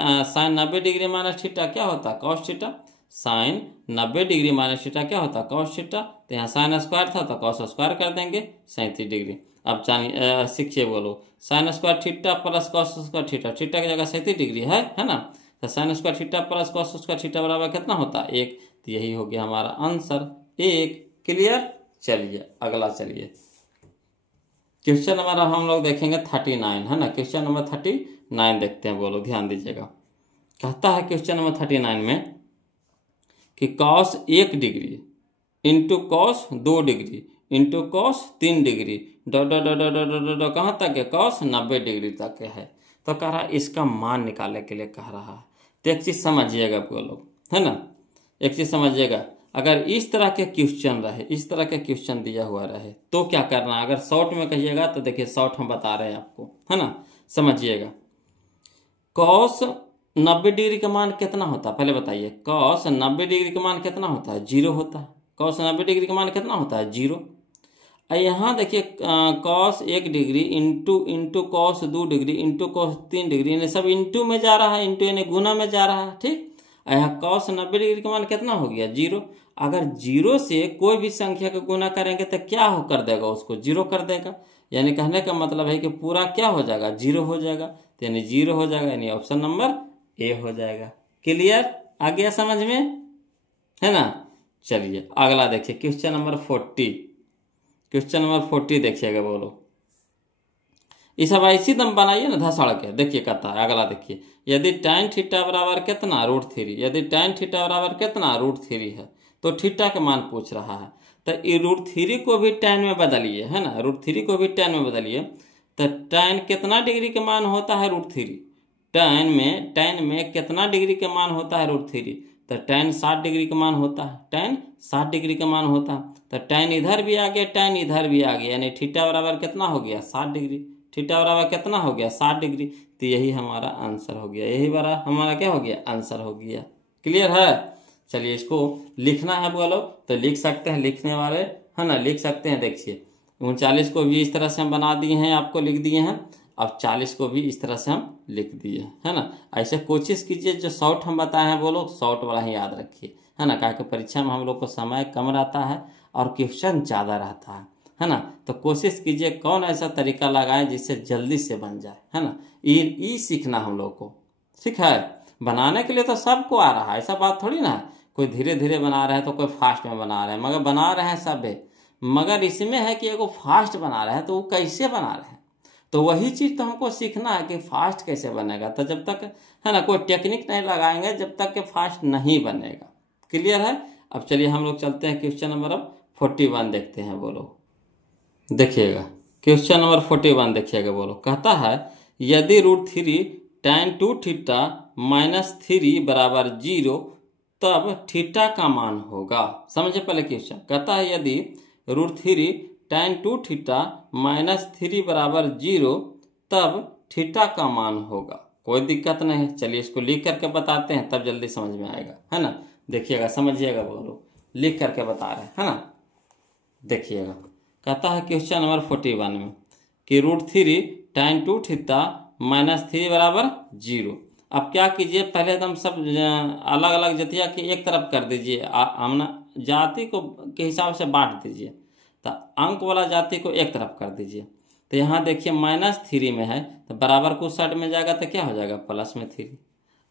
90 degree minus theta क्या होता है cos theta, sine 90 degree minus theta क्या होता है कॉस थीटा। तो यहाँ साइन स्क्वायर था तो कॉस स्क्वायर कर देंगे 37 डिग्री। अब जानिए सीखिए, बोलो sine square theta plus cos square theta, theta की जगह 37 डिग्री है ना। तो sine square theta plus cos square theta बराबर कितना होता है 1। तो यही हो गया हमारा आंसर 1। क्लियर। चलिए अगला, चलिए क्वेश्चन नंबर हम लोग देखेंगे 39, है ना। क्वेश्चन नंबर 39 देखते हैं, बोलो ध्यान दीजिएगा। कहता है क्वेश्चन नंबर 39 में कि cos 1 degree into cos 2 degree into cos 3 degree डॉ कहाँ तक है कॉस 90 डिग्री तक है। तो कह रहा है इसका मान निकालने के लिए कह रहा है। तो एक चीज़ समझिएगा बोलो, है ना, एक चीज़ समझिएगा। अगर इस तरह के क्वेश्चन रहे, इस तरह के क्वेश्चन दिया हुआ रहे तो क्या करना है। अगर शॉर्ट में कहिएगा तो देखिए शॉर्ट हम बता रहे हैं आपको, है ना। समझिएगा, कॉस 90 डिग्री का मान कितना होता है पहले बताइए। कॉस 90 डिग्री का मान कितना होता है 0 होता है। कॉस 90 डिग्री का मान कितना होता है 0। यहाँ देखिए cos 1 degree into cos 2 degree into cos 3 degree, यानी सब इंटू में जा रहा है, इंटू यानी गुना में जा रहा है। ठीक, यहाँ कॉस 90 डिग्री का मान कितना हो गया 0। अगर 0 से कोई भी संख्या का गुना करेंगे तो क्या हो कर देगा, उसको 0 कर देगा। यानी कहने का मतलब है कि पूरा क्या हो जाएगा 0 हो जाएगा, तो यानी 0 हो जाएगा, यानी ऑप्शन नंबर ए हो जाएगा। क्लियर, आ गया समझ में, है ना। चलिए अगला देखिए क्वेश्चन नंबर 40। क्वेश्चन नंबर 40 देखिएगा, बोलो इस अब ऐसी दम बनाइए ना धसड़ के। देखिए कहता है अगला, देखिए यदि tan थीटा बराबर कितना √3, यदि tan थीटा बराबर कितना √3 है, तो थीटा का मान पूछ रहा है। तो ये √3 को भी tan में बदलिए, है ना, √3 को भी tan में बदलिए। तो tan कितना डिग्री का मान होता है √3, tan में कितना डिग्री का मान होता है √3, तो tan 60 डिग्री का मान होता है, tan 60 डिग्री का मान होता है। तो tan इधर भी आ गया, tan इधर भी आ गया, यानी थीटा बराबर कितना हो गया 60 डिग्री, थीटा बराबर कितना हो गया 60 डिग्री। तो यही हमारा आंसर हो गया, यही बारा हमारा क्या हो गया आंसर हो गया। क्लियर है। चलिए इसको लिखना है बोलो, तो लिख सकते हैं, लिखने वाले है ना लिख सकते हैं। देखिए 39 को भी इस तरह से हम बना दिए हैं, आपको लिख दिए हैं। अब 40 को भी इस तरह से हम लिख दिए, है ना। ऐसे कोशिश कीजिए जो शॉर्ट हम बताए हैं बोलो शॉर्ट वाला ही याद रखिए, है ना, क्योंकि परीक्षा में हम लोग को समय कम रहता है और क्वेश्चन ज़्यादा रहता है ना। तो कोशिश कीजिए कौन ऐसा तरीका लगाएं जिससे जल्दी से बन जाए, है ना। ये सीखना हम लोग को, ठीक है। बनाने के लिए तो सबको आ रहा है, ऐसा बात थोड़ी ना है, कोई धीरे धीरे बना रहे हैं तो कोई फास्ट में बना रहे हैं, मगर बना रहे हैं सब है। मगर इसमें है कि एगो फास्ट बना रहे हैं तो वो कैसे बना रहे हैं, तो वही चीज़ तो हमको सीखना है कि फास्ट कैसे बनेगा। तो जब तक है ना कोई टेक्निक नहीं लगाएंगे जब तक कि फास्ट नहीं बनेगा। क्लियर है। अब चलिए हम लोग चलते हैं क्वेश्चन नंबर अब 41 देखते हैं, बोलो देखिएगा क्वेश्चन नंबर 41 देखिएगा, बोलो कहता है यदि √3 tan 2 थीटा -3 बराबर 0 तब थीटा का मान होगा। समझे पहले क्वेश्चन, कहता है यदि √3 tan 2 थीटा -3 बराबर 0 तब थीटा का मान होगा। कोई दिक्कत नहीं है, चलिए इसको लिख करके बताते हैं तब जल्दी समझ में आएगा, है ना। देखिएगा समझिएगा, बोलो लिख करके बता रहे हैं, है ना। देखिएगा कहता है क्वेश्चन नंबर 41 में कि √3 tan 2 थीटा -3 बराबर 0। अब क्या कीजिए, पहले एकदम सब अलग अलग जतिया के एक तरफ कर दीजिए, हमने जाति को के हिसाब से बांट दीजिए, तो अंक वाला जाति को एक तरफ कर दीजिए। तो यहाँ देखिए -3 में है तो बराबर को साइड में जाएगा तो क्या हो जाएगा +3।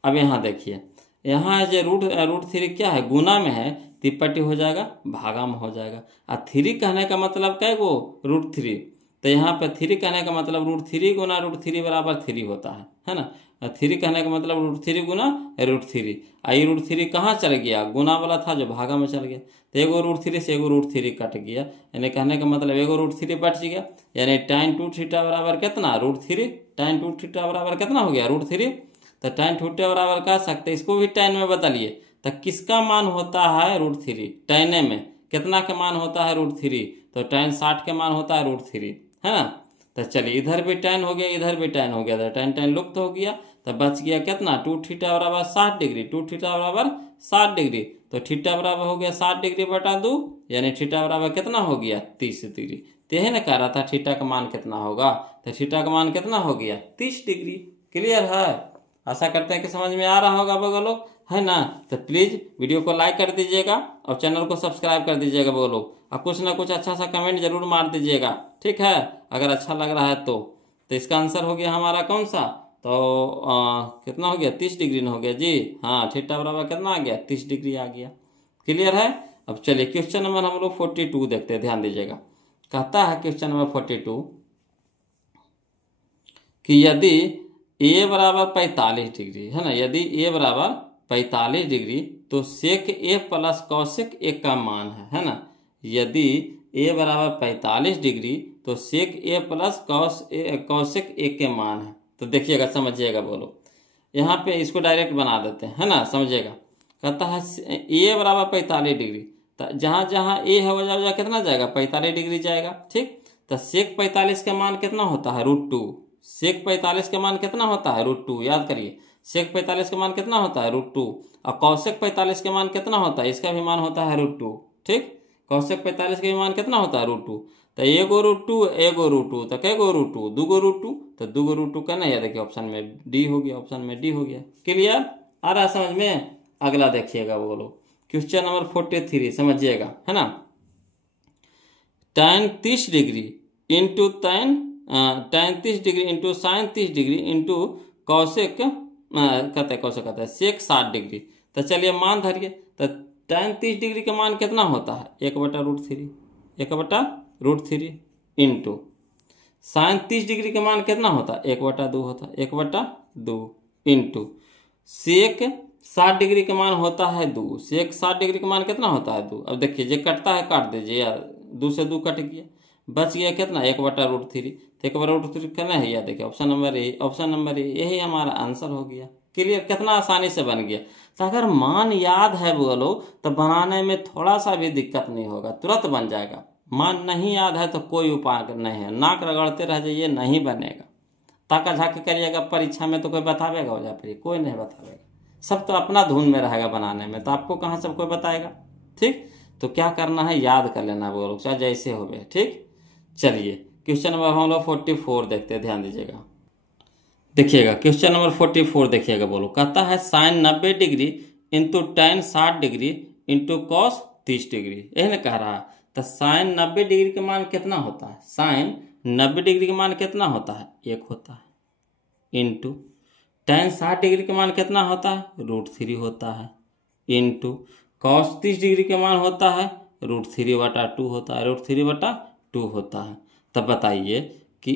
अब यहाँ देखिए यहाँ जो √3 क्या है गुना में है, तिप्पटी हो जाएगा भागा में हो जाएगा। और 3 कहने का मतलब क्या है वो √3, तो यहाँ पे 3 कहने का मतलब √3 गुना √3 बराबर 3 होता है ना। 3 कहने का मतलब √3 गुना √3। आई √3 कहाँ चल गया, गुना वाला था जो भागा में चल गया, तो एगो √3 से एगो √3 कट गया, यानी कहने का मतलब एगो √3 बच गया। यानी tan 2 थीटा बराबर कितना √3, tan 2 थीटा बराबर कितना हो गया √3। तो tan थीटा बराबर कह सकते हैं, इसको भी tan में बदलिए, तो किसका मान होता है √3, tan में कितना का मान होता है √3, तो tan 60 के मान होता है √3, है ना। तो चलिए इधर भी tan हो गया इधर भी tan हो गया, तो tan लुप्त हो गया, तो बच गया कितना 2 थीटा बराबर 60 डिग्री, 2 थीटा बराबर 60 डिग्री, तो थीटा बराबर हो गया 60 डिग्री बटा 2, यानी थीटा बराबर कितना हो गया 30 डिग्री। तो यही ना कह रहा था थीटा का मान कितना होगा, तो थीटा का मान कितना हो गया 30 डिग्री। क्लियर है, आशा करते हैं कि समझ में आ रहा होगा बोलो, है ना। तो प्लीज़ वीडियो को लाइक कर दीजिएगा और चैनल को सब्सक्राइब कर दीजिएगा बोलो, और कुछ ना कुछ अच्छा सा कमेंट जरूर मार दीजिएगा, ठीक है, अगर अच्छा लग रहा है तो। इसका आंसर हो गया हमारा कौन सा, तो कितना हो गया 30 डिग्री न हो गया जी, हाँ थीटा बराबर कितना आ गया 30 डिग्री आ गया। क्लियर है। अब चलिए क्वेश्चन नंबर हम लोग 42 देखते हैं, ध्यान दीजिएगा। कहता है क्वेश्चन नंबर 42 कि यदि a बराबर 45 डिग्री, है ना, यदि a बराबर 45 डिग्री तो सेक a प्लस कौशिक a का मान है ना। यदि a बराबर 45 डिग्री तो सेक a प्लस कौशिक a के मान है। तो देखिएगा समझिएगा, बोलो यहाँ पे इसको डायरेक्ट बना देते हैं, है ना, समझिएगा। कहता है a बराबर 45 डिग्री, तो जहाँ जहाँ a है वजह कितना जाएगा 45 डिग्री जाएगा, ठीक। तो सेक 45 का मान कितना होता है √2, सेक 45 का मान कितना होता है √2, याद करिए सेक 45 का मान कितना होता है √2, और कौशिक 45 का मान कितना होता है, इसका भी मान होता है √2, ठीक। कौशिक 45 का भी मान कितना होता है √2। तो एगो रूट 2 तो कैगो रूट 2 2 तो 2 का नहीं है, देखिए ऑप्शन में डी हो गया, ऑप्शन में डी हो गया। क्लियर, आ रहा समझ में। अगला देखिएगा बोलो क्वेश्चन नंबर 43 समझिएगा, है ना। tan 30 degree into tan 30 degree into sine 30 degree into Kaushik कहते हैं सेक 60 डिग्री। तो चलिए मान धरिए, तो tan 30 डिग्री का मान कितना होता है 1/√3 इंटू साइन 30 डिग्री का मान कितना होता है 1/2 होता है 1/2 इंटू सेक 60 डिग्री का मान होता है 2। सेक 60 डिग्री का मान कितना होता है 2। अब देखिए जो कटता है काट दीजिए यार, 2 से 2 कट गया, बच गया कितना 1/√3। तो 1/√3 करना है यार, देखिए ऑप्शन नंबर ए यही हमारा आंसर हो गया। क्लियर, कितना आसानी से बन गया। तो अगर मान याद है बोलो तो बनाने में थोड़ा सा भी दिक्कत नहीं होगा, तुरंत बन जाएगा। मान नहीं याद है तो कोई उपाय नहीं है, नाक रगड़ते रह जाइए नहीं बनेगा। ताका झाकी करिएगा परीक्षा में तो कोई बतावेगा हो जाए, फिर कोई नहीं बतावेगा, सब तो अपना धुन में रहेगा बनाने में, तो आपको कहाँ सब कोई बताएगा। ठीक, तो क्या करना है याद कर लेना वो लोग, चाहे जैसे हो गए। ठीक, चलिए क्वेश्चन नंबर हम लोग 44 देखते हैं, ध्यान दीजिएगा। देखिएगा क्वेश्चन नंबर 44 देखिएगा, बोलो कहता है sine 90 degree into tan 60 degree into cos 30 degree, यही ना कह रहा है। तो साइन 90 डिग्री का मान कितना होता है, साइन 90 डिग्री का मान कितना होता है 1 होता है इंटू tan 60 डिग्री का मान कितना होता है √3 होता है इंटू कॉस 30 डिग्री का मान होता है √3/2 होता है, √3/2 होता है। तब बताइए कि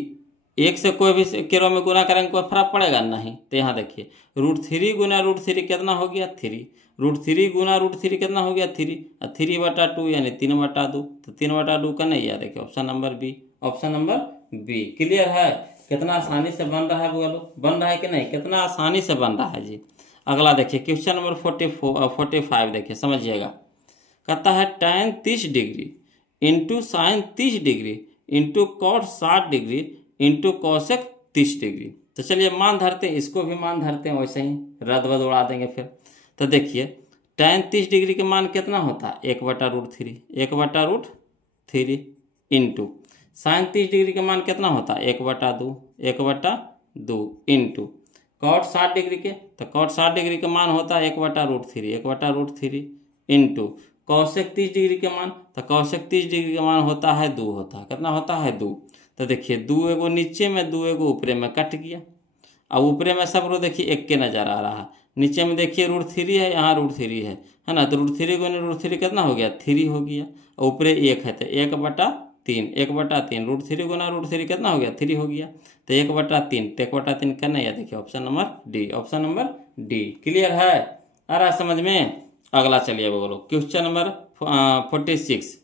एक से कोई भी केरो में गुना करेंगे कोई फर्क पड़ेगा नहीं। तो यहाँ देखिए √3 गुना √3 कितना हो गया 3, √3 गुना √3 कितना हो गया 3, और 3/2 यानी 3/2। तो 3/2 का नहीं है, देखिए option number B, option number B. Clear है, कितना आसानी से बन रहा है बोलो, बन रहा है कि नहीं, कितना आसानी से बन रहा है जी। अगला देखिए क्वेश्चन नंबर 45 देखिए समझिएगा। कहता है tan 30 degree into sine 30 degree into cot 60 degree into cosec 30 degree. तो चलिए मान धरते हैं, इसको भी मान धरते हैं, वैसे ही रद्द बद उड़ा देंगे फिर। तो देखिए tan 30 डिग्री के मान कितना होता है 1/√3 इंटू साइन 30 डिग्री का मान कितना होता है 1/2 इंटू कॉट 60 डिग्री के, तो कॉट 60 डिग्री का मान होता है 1/√3 इंटू कौशिक 30 डिग्री के मान, तो कौशिक 30 डिग्री का मान होता है 2 होता है, कितना होता है 2। तो देखिए 2 एगो नीचे में 2 एगो ऊपरे में कट गया। अब ऊपरे में सब रो देखिए एक के नजर आ रहा है, नीचे में देखिए √3 है, यहाँ √3 है ना। तो √3 गुना √3 कितना हो गया 3 हो गया, ऊपरे 1 है तो 1/3 √3 गुना √3 कितना हो गया 3 हो गया। तो 1/3 तो 1/3 करना है, देखिए option number D, option number D. Clear है, आ रहा समझ में। अगला चलिए बोलो क्वेश्चन नंबर 46,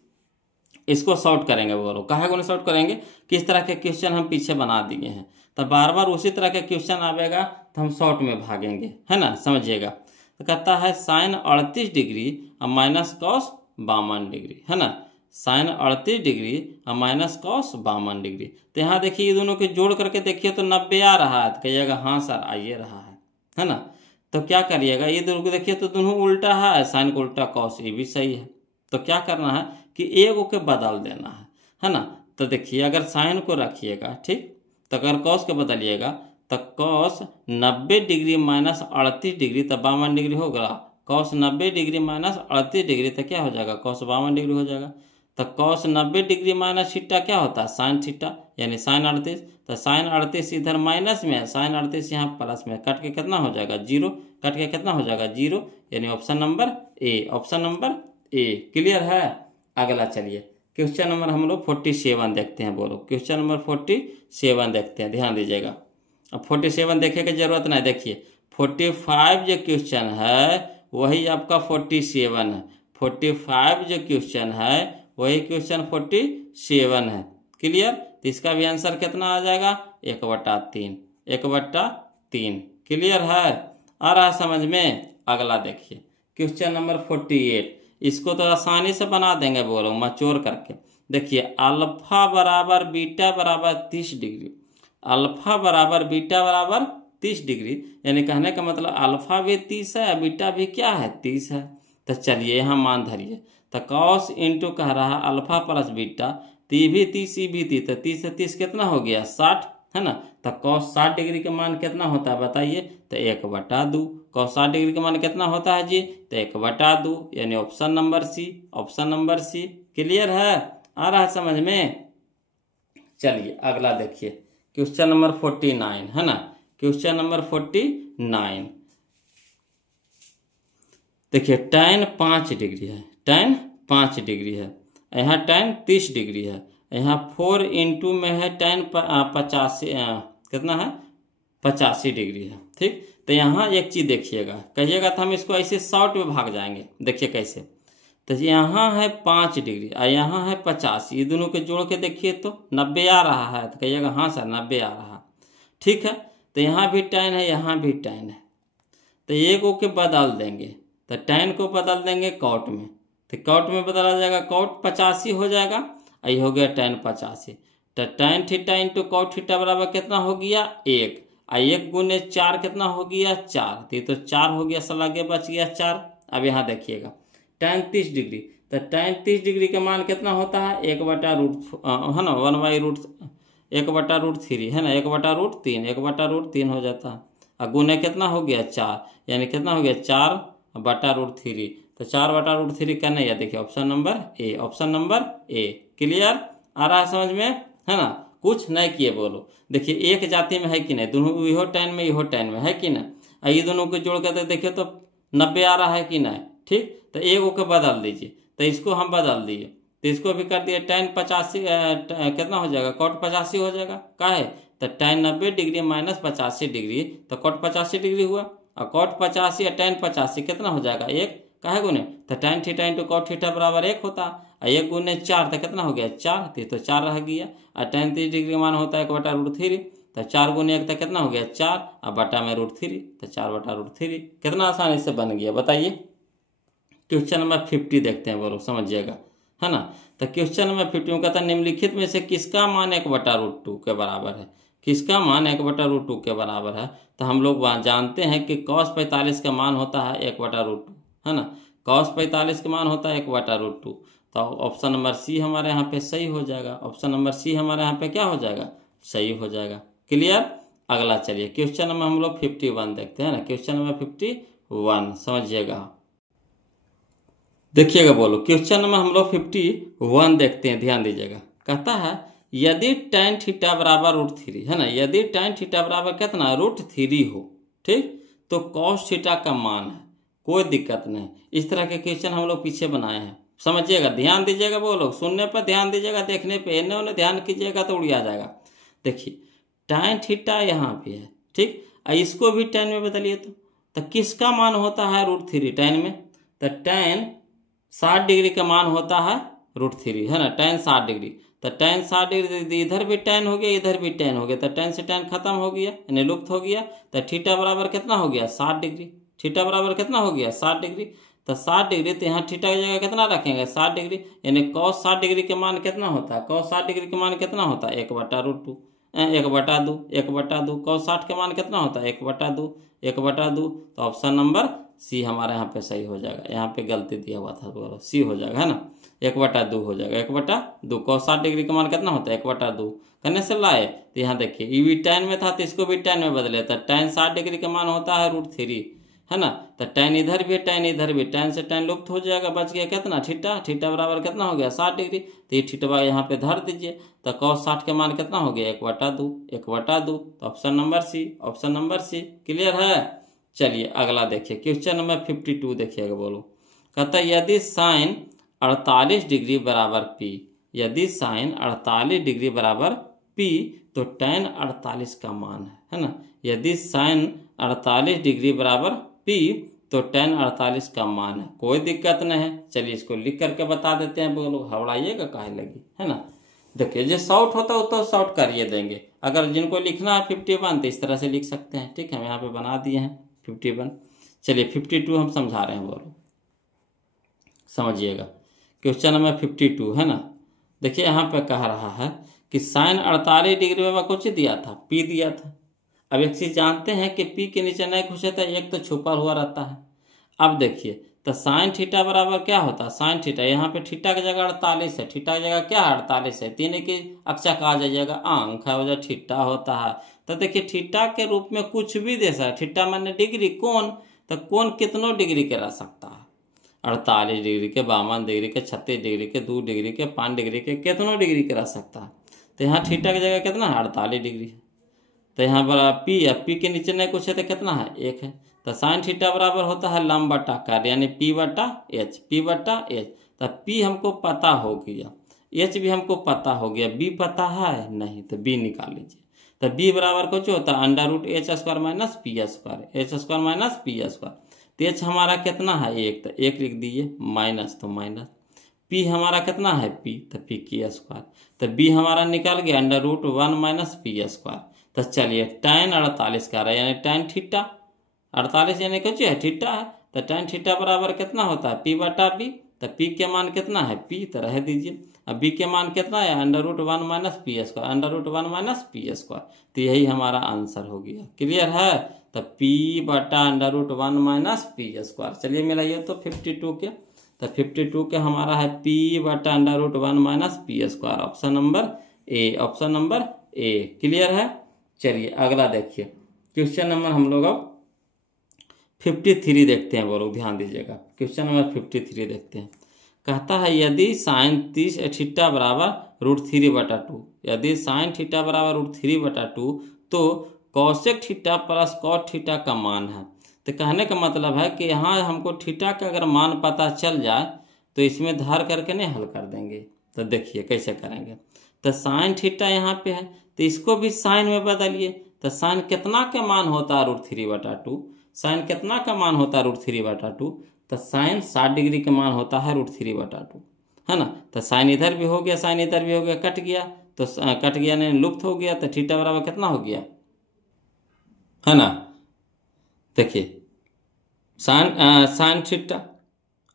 इसको सॉर्ट करेंगे बोलो, कहाँ को सॉर्ट करेंगे, किस तरह के क्वेश्चन हम पीछे बना दिए हैं। तो बार बार उसी तरह के क्वेश्चन आवेगा तो हम शॉर्ट में भागेंगे, है ना, समझिएगा। तो कहता है साइन 38 डिग्री और माइनस कॉस 52 डिग्री, है ना, साइन 38 डिग्री और माइनस कॉस 52 डिग्री। तो यहाँ देखिए ये दोनों के जोड़ करके देखिए तो 90 आ रहा है, तो कहिएगा हाँ सर आइए रहा है ना। तो क्या करिएगा, ये दोनों को देखिए तो दोनों उल्टा है, साइन को उल्टा कॉस, ये भी सही है। तो क्या करना है कि एक को बदल देना है ना। तो देखिए अगर साइन को रखिएगा ठीक, तो अगर कॉस को बदलिएगा तो कॉस 90 डिग्री माइनस 38 डिग्री तो 52 डिग्री होगा। कॉस 90 डिग्री माइनस 38 डिग्री तो क्या हो जाएगा कॉस 52 डिग्री हो जाएगा। तो कॉस 90 डिग्री माइनस थीटा क्या होता है साइन थीटा, यानी साइन 38। तो साइन 38 इधर माइनस में है, साइन 38 यहाँ प्लस में, कट के कितना हो जाएगा 0, कट के कितना हो जाएगा 0, यानी option number A, option number A. Clear है। अगला चलिए क्वेश्चन नंबर हम लोग 47 देखते हैं, बोलो क्वेश्चन नंबर 47 देखते हैं, ध्यान दीजिएगा। अब 47 देखे की जरूरत नहीं, देखिए 45 जो क्वेश्चन है वही आपका 47 है, 45 जो क्वेश्चन है वही क्वेश्चन 47 है। क्लियर, तो इसका भी आंसर कितना आ जाएगा 1/3, 1/3। क्लियर है, आ रहा समझ में। अगला देखिए क्वेश्चन नंबर 48, इसको तो आसानी से बना देंगे बोलो मचोर करके। देखिए अल्फा बराबर बीटा बराबर 30 डिग्री, अल्फा बराबर बीटा बराबर 30 डिग्री, यानी कहने का मतलब अल्फा भी 30 है बीटा भी क्या है 30 है। तो चलिए यहाँ मान धरिए, तो कॉस इंटू कह रहा है अल्फा प्लस बीटा ती भी 30 ई भी 30, तो 30 से 30 कितना हो गया 60, है ना। तो cos 60 डिग्री का मान कितना होता है बताइए, तो 1/2। cos 60 डिग्री का मान कितना होता है जी, तो 1/2, यानी option number C, option number C. Clear है, आ रहा है समझ में। चलिए अगला देखिए, क्वेश्चन नंबर 49, है ना। क्वेश्चन नंबर 49 देखिए, tan 5 डिग्री है, tan 5 डिग्री है, यहाँ tan 30 डिग्री है, यहाँ 4 इंटू में है tan 85, कितना है 85 डिग्री है, ठीक। तो यहाँ एक चीज़ देखिएगा, कहिएगा तो हम इसको ऐसे शॉर्ट में भाग जाएंगे। देखिए कैसे, तो यहाँ है 5 डिग्री और यहाँ है 50, ये दोनों के जोड़ के देखिए तो 90 आ रहा है, तो कहिएगा हाँ सर 90 आ रहा, ठीक है। तो यहाँ भी tan है, यहाँ भी tan है, तो एक को बदल देंगे, तो tan को बदल देंगे cot में, तो cot में बदला जाएगा, cot 85 हो जाएगा, ये हो गया tan 85। तो tan theta into cot theta बराबर कितना हो गया 1, और 1 गुने 4 कितना हो गया 4, तो 4 हो गया, सलागे बच गया 4। अब यहाँ देखिएगा tan 30 डिग्री, तो tan 30 डिग्री का मान कितना होता है 1/√, है ना, 1/√3, है ना, 1/√3, 1/√3 हो जाता है, और गुने कितना हो गया 4, यानी कितना हो गया 4/√3, तो 4/√3 करना है, देखिए option number A, option number A. Clear, आ रहा है समझ में, है ना। कुछ नहीं किए बोलो, देखिए एक जाति में है कि नहीं, दोनों इहो tan में इहो tan में है कि नहीं, ये दोनों को जोड़ कर देखिए तो 90 आ रहा है कि नहीं, ठीक। तो एक को बदल दीजिए, तो इसको हम बदल दिए, तो इसको भी कर दिए tan 85, कितना हो जाएगा cot 85 हो जाएगा, का है, तो tan 90 डिग्री माइनस 85 डिग्री, तो cot 85 डिग्री हुआ, और cot 85 या tan 85 कितना हो जाएगा 1, काहे गुने, तो tan theta into cot theta बराबर 1 होता, और 1 गुने 4 तो कितना हो गया 4, तो 4 रह गया, और tan 30 डिग्री का मान होता है 1/√3, तो 4 गुने 1 तो कितना हो गया 4, और बटा में √3, तो 4/√3। कितना आसानी से बन गया बताइए। क्वेश्चन नंबर 50 देखते हैं, बोलो समझिएगा, है ना। तो क्वेश्चन नंबर 50 में कहता है निम्नलिखित में से किसका मान 1/√2 के बराबर है, किसका मान 1/√2 के बराबर है। तो हम लोग जानते हैं कि cos 45 का मान होता है 1/√2, है ना, cos 45 का मान होता है 1/√2, तो ऑप्शन नंबर सी हमारे यहाँ पे सही हो जाएगा, ऑप्शन नंबर सी हमारे यहाँ पे क्या हो जाएगा, सही हो जाएगा। क्लियर, अगला चलिए क्वेश्चन नंबर हम लोग 51 देखते हैं ना, क्वेश्चन नंबर 51 समझिएगा, देखिएगा बोलो, क्वेश्चन नंबर हम लोग 51 देखते हैं, ध्यान दीजिएगा। कहता है यदि tan थीटा बराबर √3, है ना, यदि tan थीटा बराबर कितना √3 हो, ठीक, तो cos थीटा का मान है, कोई दिक्कत नहीं। इस तरह के क्वेश्चन हम लोग पीछे बनाए हैं, समझिएगा, ध्यान दीजिएगा, बोलो सुनने पर ध्यान दीजिएगा, देखने पे इन्हें उन्हें ध्यान कीजिएगा तो उड़िया जाएगा। देखिए tan थीटा यहाँ पे है, ठीक, इसको भी tan में बदलिए तो किसका मान होता है √3 tan में, तो tan 60 डिग्री का मान होता है √3, है ना, tan 60 डिग्री, तो tan 60 डिग्री इधर भी tan हो गया, इधर भी tan हो गया, तो tan से tan खत्म हो गया, यानी लुप्त हो गया, तो थीटा बराबर कितना हो गया 60 डिग्री, थीटा बराबर कितना हो गया 60 डिग्री, तो 60 डिग्री, तो यहाँ थीटा की जगह कितना रखेंगे 60 डिग्री, यानी cos 60 डिग्री के मान कितना होता है, cos 60 डिग्री के मान कितना होता है 1/√2, 1/2, cos 60 का मान कितना होता है 1/2, तो ऑप्शन नंबर सी हमारे यहाँ पे सही हो जाएगा। यहाँ पे गलती दिया हुआ था, बोलो सी हो जाएगा, है ना, 1/2 हो जाएगा, 1/2, cos 60 डिग्री का मान कितना होता है 1/2, करने से लाए, तो यहाँ देखिए ये भी tan में था तो इसको भी tan में बदले, तो tan 60 डिग्री का मान होता है √3, है ना, तो tan इधर भी tan इधर भी, tan से tan लुप्त हो जाएगा, बच गया कितना थीटा, थीटा बराबर कितना हो गया 60 डिग्री, तो ये थीटा यहाँ पे धर दीजिए, तो cos 60 के मान कितना हो गया 1/2, तो option number C, option number C. Clear है, चलिए अगला देखिए क्वेश्चन नंबर 52 देखिएगा, बोलो, कहता है यदि sin 48 डिग्री बराबर P, यदि sin 48 डिग्री बराबर P, तो tan 48 का मान है ना, यदि sin 48 डिग्री बराबर P, तो tan 48 का मान है, कोई दिक्कत नहीं है। चलिए इसको लिख करके बता देते हैं, बोलो हवड़ाइएगा काहे लगी, है ना। देखिए जो शॉर्ट होता है वो तो शॉर्ट करिए देंगे, अगर जिनको लिखना है 51 तो इस तरह से लिख सकते हैं, ठीक है, हम यहाँ पे बना दिए हैं 51। चलिए 52 हम समझा रहे हैं, बोलो समझिएगा, क्वेश्चन नंबर 52 है ना। देखिए यहाँ पे कह रहा है कि sin 48 डिग्री में कुछ दिया था, P दिया था। अब एक चीज जानते हैं कि P के नीचे नहीं घुसे तो एक तो छुपा हुआ रहता है। अब देखिए तो साइन थीटा बराबर क्या होता है, साइन थीटा, यहाँ पे थीटा की जगह 48 है, थीटा की जगह क्या है 48 है, 3 की अक्षा कहा जाइएगा अंक है, वजह थीटा होता है। तो देखिए थीटा के रूप में कुछ भी दे सकता है, थीटा माने डिग्री, कोण, तो कोण कितनों डिग्री के रह सकता है, 48 डिग्री के, 52 डिग्री के, 36 डिग्री के, 2 डिग्री के, 5 डिग्री के, कितनों डिग्री के रह सकता है। तो यहाँ थीटा की जगह कितना है 48 डिग्री है। तो यहाँ पर पी है, पी के नीचे नहीं कुछ है तो कितना है 1 है। तो साइन थीटा बराबर होता है लंब बटा कार्य, यानी पी बटा एच, पी बटा एच। तो पी हमको पता हो गया, एच भी हमको पता हो गया, बी पता है नहीं, तो बी निकाल लीजिए। तो बी बराबर कुछ होता है under root H square minus P square, H square minus P square. तो एच हमारा कितना है 1, तो 1 लिख दीजिए, माइनस तो माइनस, पी हमारा कितना है पी, तो पी की स्क्वायर। तो बी हमारा निकल गया under root 1 minus P square. तो चलिए tan 48 का रहा है, यानी tan थीटा 48 यानी कुछ है थीटा है। तो tan थीटा बराबर कितना होता है पी बटा बी। तो पी के मान कितना है पी, तो रह दीजिए। अब बी के मान कितना है under root 1 minus P square, under root 1 minus P square. तो यही हमारा आंसर हो गया, क्लियर है। तो पी बटा under root 1 minus P square. चलिए मिलाइए तो 52 के, तो 52 के हमारा है पी बटा under root 1 minus P square, option number A, option number A, clear है। चलिए अगला देखिए, क्वेश्चन नंबर हम लोग अब 53 देखते हैं, वो लोग ध्यान दीजिएगा। क्वेश्चन नंबर 53 देखते हैं। कहता है यदि साइन 30 थीटा बराबर रूट 3 बटा 2, यदि साइन थीटा बराबर रूट 3 बटा 2 तो cosec theta plus cot theta का मान है। तो कहने का मतलब है कि यहाँ हमको थीटा का अगर मान पता चल जाए तो इसमें धार करके नहीं हल कर देंगे। तो देखिए कैसे करेंगे। तो साइन थीटा यहाँ पे है, तो इसको भी साइन में बदलिए। तो साइन कितना का मान होता है रूट 3 बटा 2, साइन कितना का मान होता है रूट 3 बटा 2, तो साइन 60 डिग्री का मान होता है रूट 3 बटा 2, है ना। तो साइन इधर भी हो गया, साइन इधर भी हो गया, कट गया, तो कट गया नहीं लुप्त हो गया। तो थीटा बराबर कितना हो गया, है ना। देखिए साइन थीटा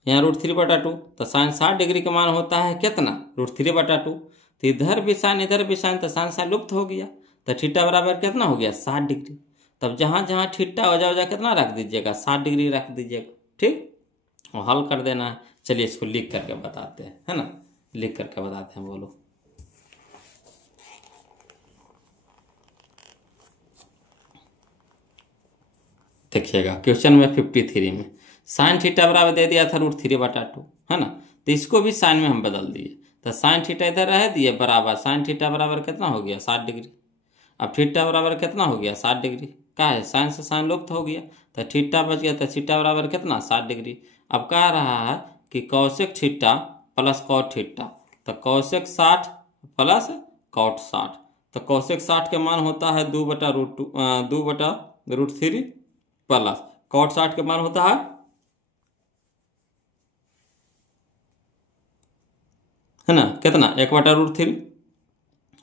यहाँ रूट 3 बटा 2, तो साइन 60 डिग्री का मान होता है कितना रूट 3 बटा 2। तो इधर भी साइन इधर भी साइन, तो साइन साइन लुप्त हो गया। तो थीटा बराबर कितना हो गया 60 डिग्री। तब जहाँ जहाँ थीटा हो जाए कितना रख दीजिएगा 60 डिग्री रख दीजिएगा, ठीक, और हल कर देना है। चलिए इसको लिख करके बताते हैं, है ना, लिख करके बताते हैं, बोलो। देखिएगा क्वेश्चन में 53 में साइन थीटा बराबर दे दिया था रूट 3 बटा 2, है ना। तो इसको भी साइन में हम बदल दिए। तो साइन थीटा इधर रह दिए बराबर, साइन थीटा बराबर कितना हो गया 60 डिग्री। अब थीटा बराबर कितना हो गया 60 डिग्री, क्या है साइन से साइन लुप्त हो गया, तो थीटा बच गया। तो थीटा बराबर कितना 60 डिग्री। अब कह रहा है कि cosec theta plus cot theta, तो कॉसेक 60 प्लस कॉट 60। तो कॉसेक 60 के मान होता है 2 बटा रूट 3 प्लस कॉट 60 के मान होता है ना कितना 1 बटा रूट 3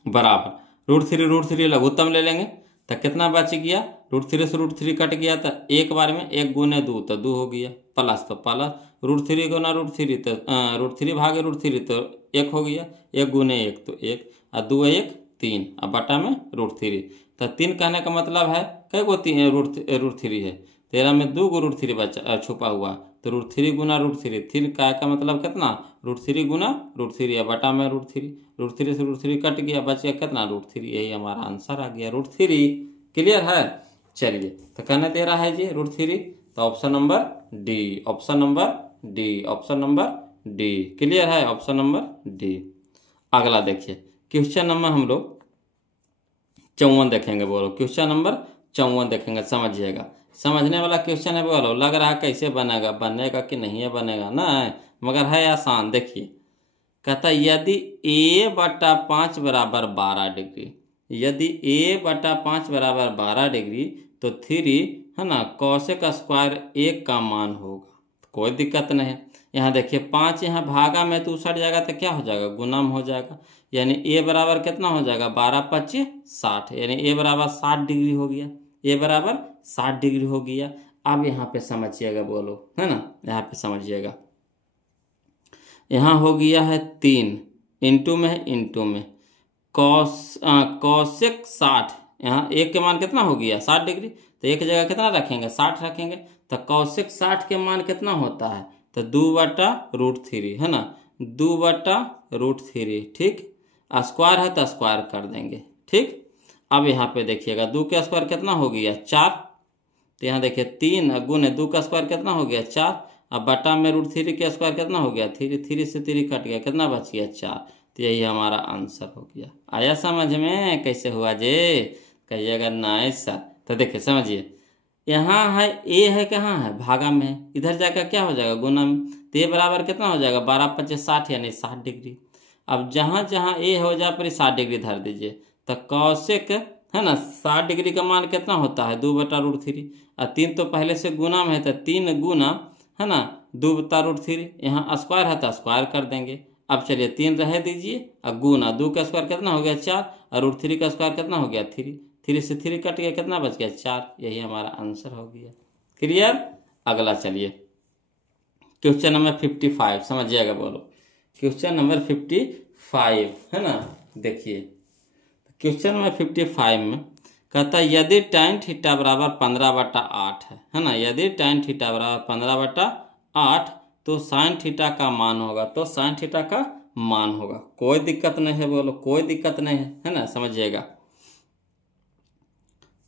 बराबर रूट 3 लघुत्तम ले लेंगे। तो कितना बच गया रूट 3 से रूट 3 कट गया, तो एक बार में 1 गुने 2 तो 2 हो गया, प्लस तो प्लस रूट 3 गुना रूट 3 तो रूट 3 भागे रूट 3 तो 1 हो गया, 1 गुने 1 तो 1 और 2 1 3, अब बटा में रूट 3। तो 3 कहने का मतलब है कई गो रूट 3 है, 13 में 2 गो रूट 3 बचा छुपा हुआ, तो रूट 3 गुना रूट 3, 3 का मतलब कितना रूट 3 गुना रूट 3 या बटा में रूट 3 से रूट 3 कट गया, बच गया कितना रूट 3। यही हमारा आंसर आ गया रूट 3, क्लियर है। चलिए तो कहने दे रहा है जी रूट 3, तो option number D, option number D, option number D, clear है, ऑप्शन नंबर डी। अगला देखिए क्वेश्चन नंबर हम लोग 54 देखेंगे, बोलो क्वेश्चन नंबर 54 देखेंगे, समझिएगा। समझने वाला क्वेश्चन है, बोलो लग रहा है कैसे बनेगा, बनेगा कि नहीं है बनेगा ना, मगर है आसान। देखिए कहता यदि a बटा 5 बराबर 12 डिग्री, यदि a बटा 5 बराबर 12 डिग्री तो 3 है ना कॉसेक स्क्वायर 1 का मान होगा, कोई दिक्कत नहीं है। यहाँ देखिए 5 यहाँ भागा में तो उसट जाएगा, तो क्या हो जाएगा गुना में हो जाएगा, यानी a बराबर कितना हो जाएगा 12 25 60, यानी a बराबर 60 डिग्री हो गया, a बराबर 60 डिग्री हो गया। अब यहाँ पे समझिएगा, बोलो है ना, यहाँ पे समझिएगा, यहाँ हो गया है 3 इंटू में है इंटू में कॉसेक 60, यहाँ 1 के मान कितना हो गया 60 डिग्री, तो एक जगह कितना रखेंगे 60 रखेंगे। तो कॉसेक 60 के मान कितना होता है तो 2/√3 है ना, 2/√3, ठीक। स्क्वायर है तो स्क्वायर कर देंगे, ठीक। अब यहाँ पे देखिएगा 2 का स्क्वायर कितना हो गया 4, तो यहाँ देखिए 3 गुने 2 का स्क्वायर कितना हो गया 4, अब बटा में √3 का स्क्वायर कितना हो गया 3, 3 से 3 कट गया, कितना बच गया 4। तो यही हमारा आंसर हो गया। आया समझ में कैसे हुआ जे, कहिएगा नाइस सर। तो देखिए समझिए, यहाँ है ए है, कहाँ है भागा में, इधर जाकर क्या हो जाएगा गुना में, तो ए बराबर कितना हो जाएगा 12 × 25 60 यानी 60 डिग्री। अब जहाँ जहाँ ए हो जा पर 60 डिग्री धर दीजिए, तो कौशिक है ना 60 डिग्री का मान कितना होता है 2/√3, और 3 तो पहले से गुना में है, तो 3 गुना है ना 2/√3, यहाँ स्क्वायर है तो स्क्वायर कर देंगे। अब चलिए 3 रह दीजिए और गुना 2 का स्क्वायर कितना हो गया 4, और √3 का स्क्वायर कितना हो गया 3, 3 से 3 कट गया, कितना बच गया 4। यही हमारा आंसर हो गया। क्लियर। अगला चलिए क्वेश्चन नंबर 55 समझिएगा, बोलो क्वेश्चन नंबर 55 है ना। देखिए क्वेश्चन नंबर 55 में कहता है यदि tan थीटा बराबर 15/8 है ना, यदि tan थीटा बराबर 15/8 तो sin थीटा का मान होगा, तो sin थीटा का मान होगा। कोई दिक्कत नहीं है, बोलो कोई दिक्कत नहीं है ना, समझिएगा।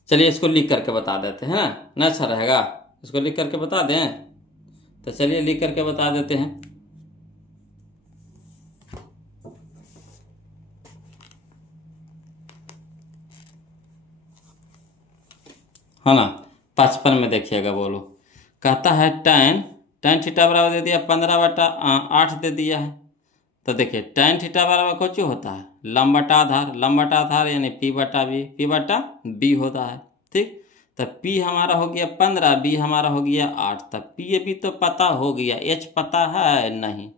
चलिए इसको लिख करके बता देते हैं ना, अच्छा रहेगा, इसको लिख करके बता दें। तो चलिए लिख करके बता देते हैं। है ना 55 में देखिएगा, बोलो कहता है tan थीटा बराबर दे दिया 15/8 दे दिया है। तो देखिए tan थीटा बराबर कुछ होता है लंब बटा आधार, लंब बटा आधार यानी P/B, P/B होता है, ठीक। तो P हमारा हो गया 15, B हमारा हो गया 8, तब P/B तो पता हो गया, H पता है नहीं,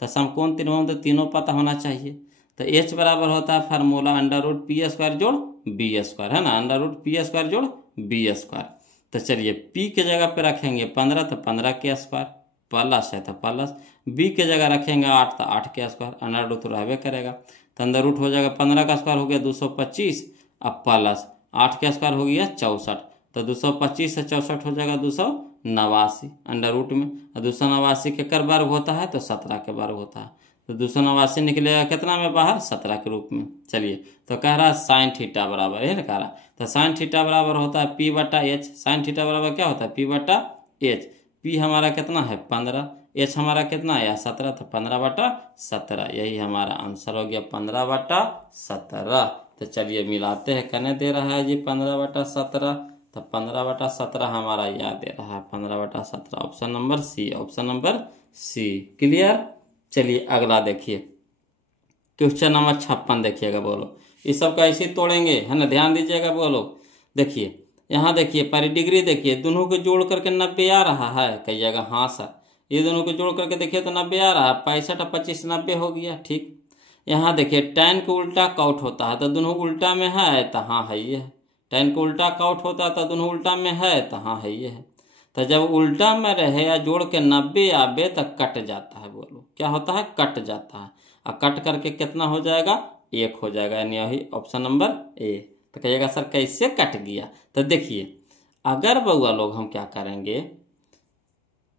तो समकोण त्रिभुज तो तीनों पता होना चाहिए। तो H बराबर होता है फार्मूला √P² जोड़ B² है ना, √P² जोड़ B²। तो चलिए P के जगह पे रखेंगे 15, तो 15 के स्क्वायर, प्लस है तो प्लस, B के जगह रखेंगे 8, तो 8 के स्क्वायर, अंडर रूट तो रहबे करेगा, तो अंदर रूट हो जाएगा 15 का स्क्वायर हो गया 225, अब प्लस 8 का स्क्वायर हो गया 64, तो 225 से 64 हो जाएगा 289 अंडर रूट में, और 289 के कर वर्ग होता है तो 17 के वर्ग होता है, तो 289 निकलेगा कितना में बाहर 17 के रूप में। चलिए तो कह रहा है sin थीटा बराबर, है ना कह रहा, तो sin थीटा बराबर होता है P/H, sin थीटा बराबर क्या होता है P/H, P हमारा कितना है 15, H हमारा कितना है 17, तो 15/17, यही हमारा आंसर हो गया 15/17। तो चलिए मिलाते हैं, कहने दे रहा है जी 15/17, तो 15/17 हमारा याद दे रहा है 15/17, option number C, option number C. Clear. चलिए अगला देखिए क्वेश्चन नंबर 56 देखिएगा, बोलो इस सब का ऐसे तोड़ेंगे है ना, ध्यान दीजिएगा, बोलो देखिए यहाँ देखिए पर डिग्री देखिए, दोनों को जोड़ करके 90 आ रहा है, कहिएगा हाँ सर, ये दोनों को जोड़ करके देखिए तो 90 आ रहा है, 65 और 25 90 हो गया, ठीक। यहाँ देखिए tan को उल्टा काउट होता है, तो दोनों उल्टा में है, तो हाँ है ये है, tan को उल्टा काउट होता है तो दोनों उल्टा में है, तो हाँ है ये है। तो जब उल्टा में रहे या जोड़ के 90 आवे तक कट जाता है, बोलो क्या होता है कट जाता है, और कट करके कितना हो जाएगा 1 हो जाएगा, यानी यही ऑप्शन नंबर ए। तो कहिएगा सर कैसे कट गया, तो देखिए अगर बउआ लोग हम क्या करेंगे,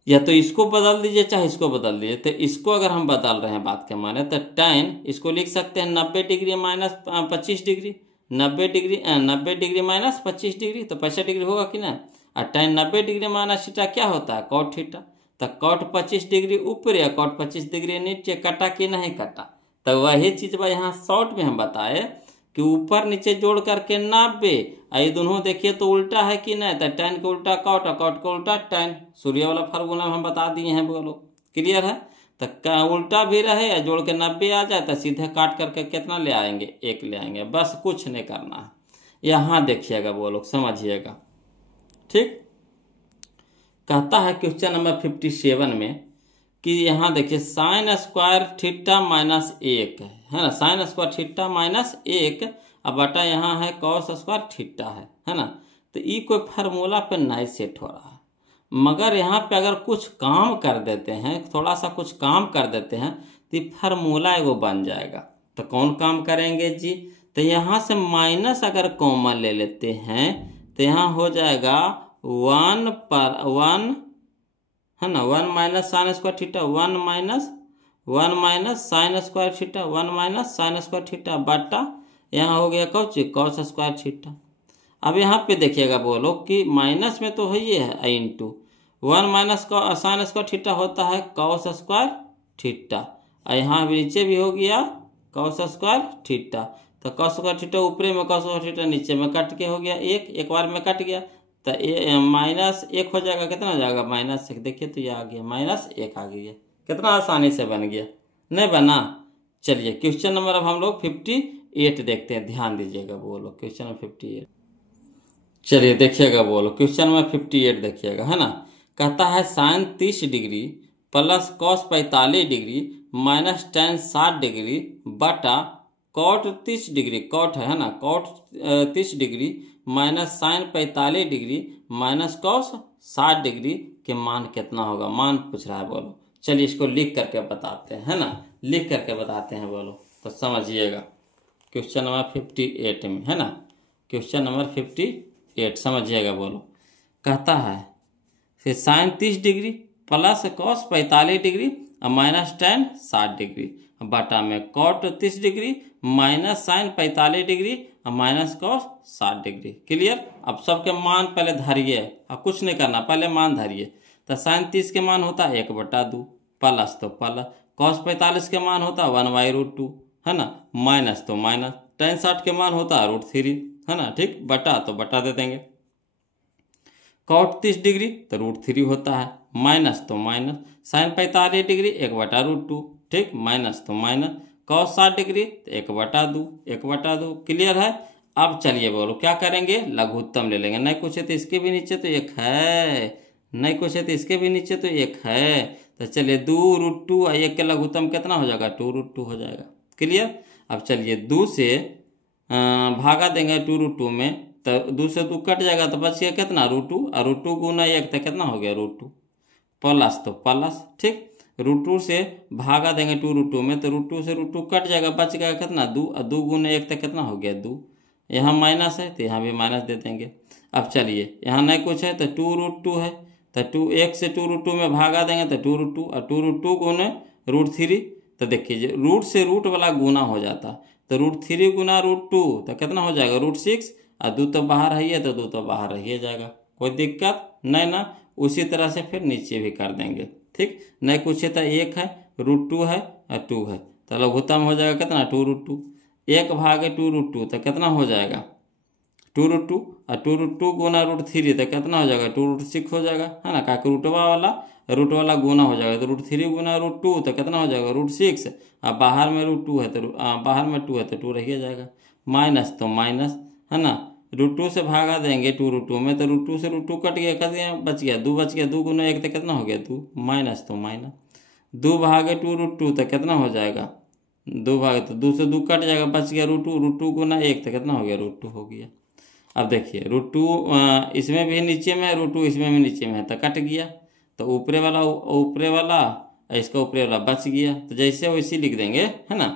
या तो इसको बदल दीजिए चाहे इसको बदल दीजिए, तो इसको अगर हम बदल रहे हैं बात के माने, तो tan इसको लिख सकते हैं 90 degree minus 25 degree, 90 degree minus 25 degree, तो 65 डिग्री होगा कि ना। और tan 90 डिग्री माइनस थीटा क्या होता है cot थीटा, तो cot 25 डिग्री ऊपर या cot 25 डिग्री नीचे, कटा कि नहीं कटा। तो वही चीज यहाँ शॉर्ट में हम बताए कि ऊपर नीचे जोड़ करके 90, ये दोनों देखिए तो उल्टा है कि नहीं, तो tan को उल्टा cot और cot को उल्टा tan, सूर्य वाला फार्मूला हम बता दिए हैं, बोलो क्लियर है। तो उल्टा भी रहे या जोड़ के 90 आ जाए तो सीधे काट करके कितना ले आएंगे 1 ले आएंगे, बस कुछ नहीं करना है। यहाँ देखिएगा वो लोग समझिएगा, ठीक। कहता है क्वेश्चन नंबर 57 में कि यहाँ देखिए sin स्क्वायर थीटा माइनस 1 है ना, sin स्क्वायर थीटा माइनस 1, अब बटा यहाँ है cos स्क्वायर थीटा है ना। तो ये कोई फार्मूला पे नहीं सेट हो रहा है, मगर यहाँ पे अगर कुछ काम कर देते हैं, थोड़ा सा कुछ काम कर देते हैं, तो ये फार्मूला एगो बन जाएगा। तो कौन काम करेंगे जी, तो यहाँ से माइनस अगर कॉमन ले लेते हैं तो यहाँ हो जाएगा 1 पर 1 है ना, 1 minus sine square theta, 1 minus sine square theta, 1 minus sine square theta बटा यहाँ हो गया कॉस स्क्वायर थीटा। अब यहाँ पे देखिएगा बोलो कि माइनस में तो है ये है into 1 minus sine square theta होता है कॉस स्क्वायर थीटा, और यहाँ नीचे भी हो गया कॉस स्क्वायर थीटा। तो कॉस स्क्वायर थीटा ऊपरे में, कॉस स्क्वायर थीटा नीचे में, कट के हो गया एक बार में कट गया, तो माइनस एक हो जाएगा, कितना हो जाएगा -1। देखिए तो ये आ गया -1 आ गया, कितना आसानी से बन गया, नहीं बना। चलिए क्वेश्चन नंबर अब हम लोग 58 देखते हैं, ध्यान दीजिएगा बोलो क्वेश्चन नंबर 58। चलिए देखिएगा बोलो क्वेश्चन नंबर 58 देखिएगा, है ना। कहता है sine 30 degree plus cos 45 degree minus tan 60 degree बटा कॉट 30 डिग्री, कॉट है ना, cot 30 degree minus sine 45 degree minus cos 60 degree के मान कितना होगा, मान पूछ रहा है बोलो। चलिए इसको लिख करके बताते हैं, है ना, लिख करके बताते हैं बोलो, तो समझिएगा क्वेश्चन नंबर 58 में, है ना, क्वेश्चन नंबर 58 समझिएगा बोलो। कहता है फिर sine 30 degree plus cos 45 degree और माइनस टेन 60 डिग्री बटा में cot 30 degree minus sine 45 degree और माइनस कॉस 60 डिग्री। क्लियर। अब सबके मान पहले धरिए, अब कुछ नहीं करना, पहले मान धरिए। तो साइन 30 के मान होता है 1/2 प्लस तो प्लस, कॉस 45 के मान होता है 1/√2, है ना, माइनस तो माइनस, टेन 60 के मान होता है √3, है ना, ठीक, बटा तो बटा दे देंगे। कॉट 30 डिग्री तो √3 होता है, माइनस तो माइनस, साइन 45 डिग्री 1/√2, ठीक, माइनस तो माइनस, कॉस 60 डिग्री तो 1/2, 1/2। क्लियर है। अब चलिए बोलो क्या करेंगे, लघुत्तम ले लेंगे, नहीं कुछ है तो इसके भी नीचे तो 1 है, नहीं कुछ है तो इसके भी नीचे तो 1 है, तो चलिए 2√2 और 1 के लघुत्तम कितना हो जाएगा, 2√2 हो जाएगा। क्लियर। अब चलिए 2 से भागा देंगे 2√2 में, तो 2 से 2 कट जाएगा तो बच गया कितना, √2, और √2 गुना 1 तो कितना हो गया, √2 प्लस तो प्लस, ठीक, √2 से भागा देंगे 2√2 में, तो √2 से √2 कट जाएगा, बच गया कितना 2, और 2 गुना 1 तो कितना हो गया 2, यहाँ माइनस है तो यहाँ भी माइनस दे देंगे। अब चलिए यहाँ नहीं कुछ है तो 2√2 है, तो 1 से 2√2 में भागा देंगे तो 2√2, और 2√2 गुने √3, तो देखिए रूट से रूट वाला गुना हो जाता, तो √3 गुना √2 तो कितना हो जाएगा, √6, और 2 तो बाहर है तो 2 तो बाहर रह जाएगा, कोई दिक्कत नहीं ना। उसी तरह से फिर नीचे भी कर देंगे, ठीक, नहीं कुछ है तो 1 है, √2 है और 2 है, तो लघुत्तम हो जाएगा कितना, 2√2, 1 भागे 2√2 तो कितना हो जाएगा 2√2, और 2√2 गुना √3 तो कितना हो जाएगा 2√6 हो जाएगा, है ना, क्या रूट वाला गुना हो जाएगा, तो √3 गुना √2 तो कितना हो जाएगा √6, और बाहर में √2 है तो बाहर में 2 है तो 2 रह जाएगा, माइनस तो माइनस, है ना, √2 से भागा देंगे 2√2 में, तो √2 से √2 कट गया, बच गया 2, बच गया 2 गुना 1 तो कितना हो गया 2, माइनस तो माइनस, 2 भागे 2√2 तो कितना हो जाएगा 2 भागे, तो 2 से 2 कट जाएगा, बच गया √2 गुना 1 तो कितना हो गया √2 हो गया। अब देखिए √2 इसमें भी नीचे में है, √2 इसमें भी नीचे में है तो कट गया, तो ऊपरे वाला इसका ऊपरे वाला बच गया, तो जैसे वैसे लिख देंगे, है ना।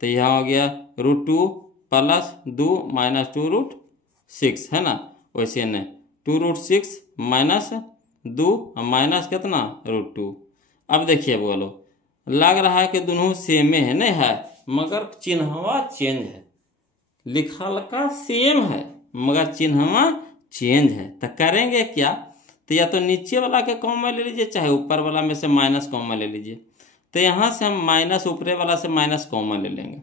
तो यहाँ हो गया √2 प्लस 2 माइनस 2√6, है ना, वैसे नहीं 2√6 माइनस 2 माइनस कितना √2। अब देखिए बोलो लग रहा है कि दोनों सेम है, नहीं है, मगर चिन्हवा चेंज है, लिखल का सेम है मगर चिन्हवा चेंज है, तो करेंगे क्या, तो या तो नीचे वाला के कॉमन ले लीजिए, चाहे ऊपर वाला में से माइनस कॉमन ले लीजिए। तो यहाँ से हम माइनस ऊपरे वाला से माइनस कॉमन ले लेंगे,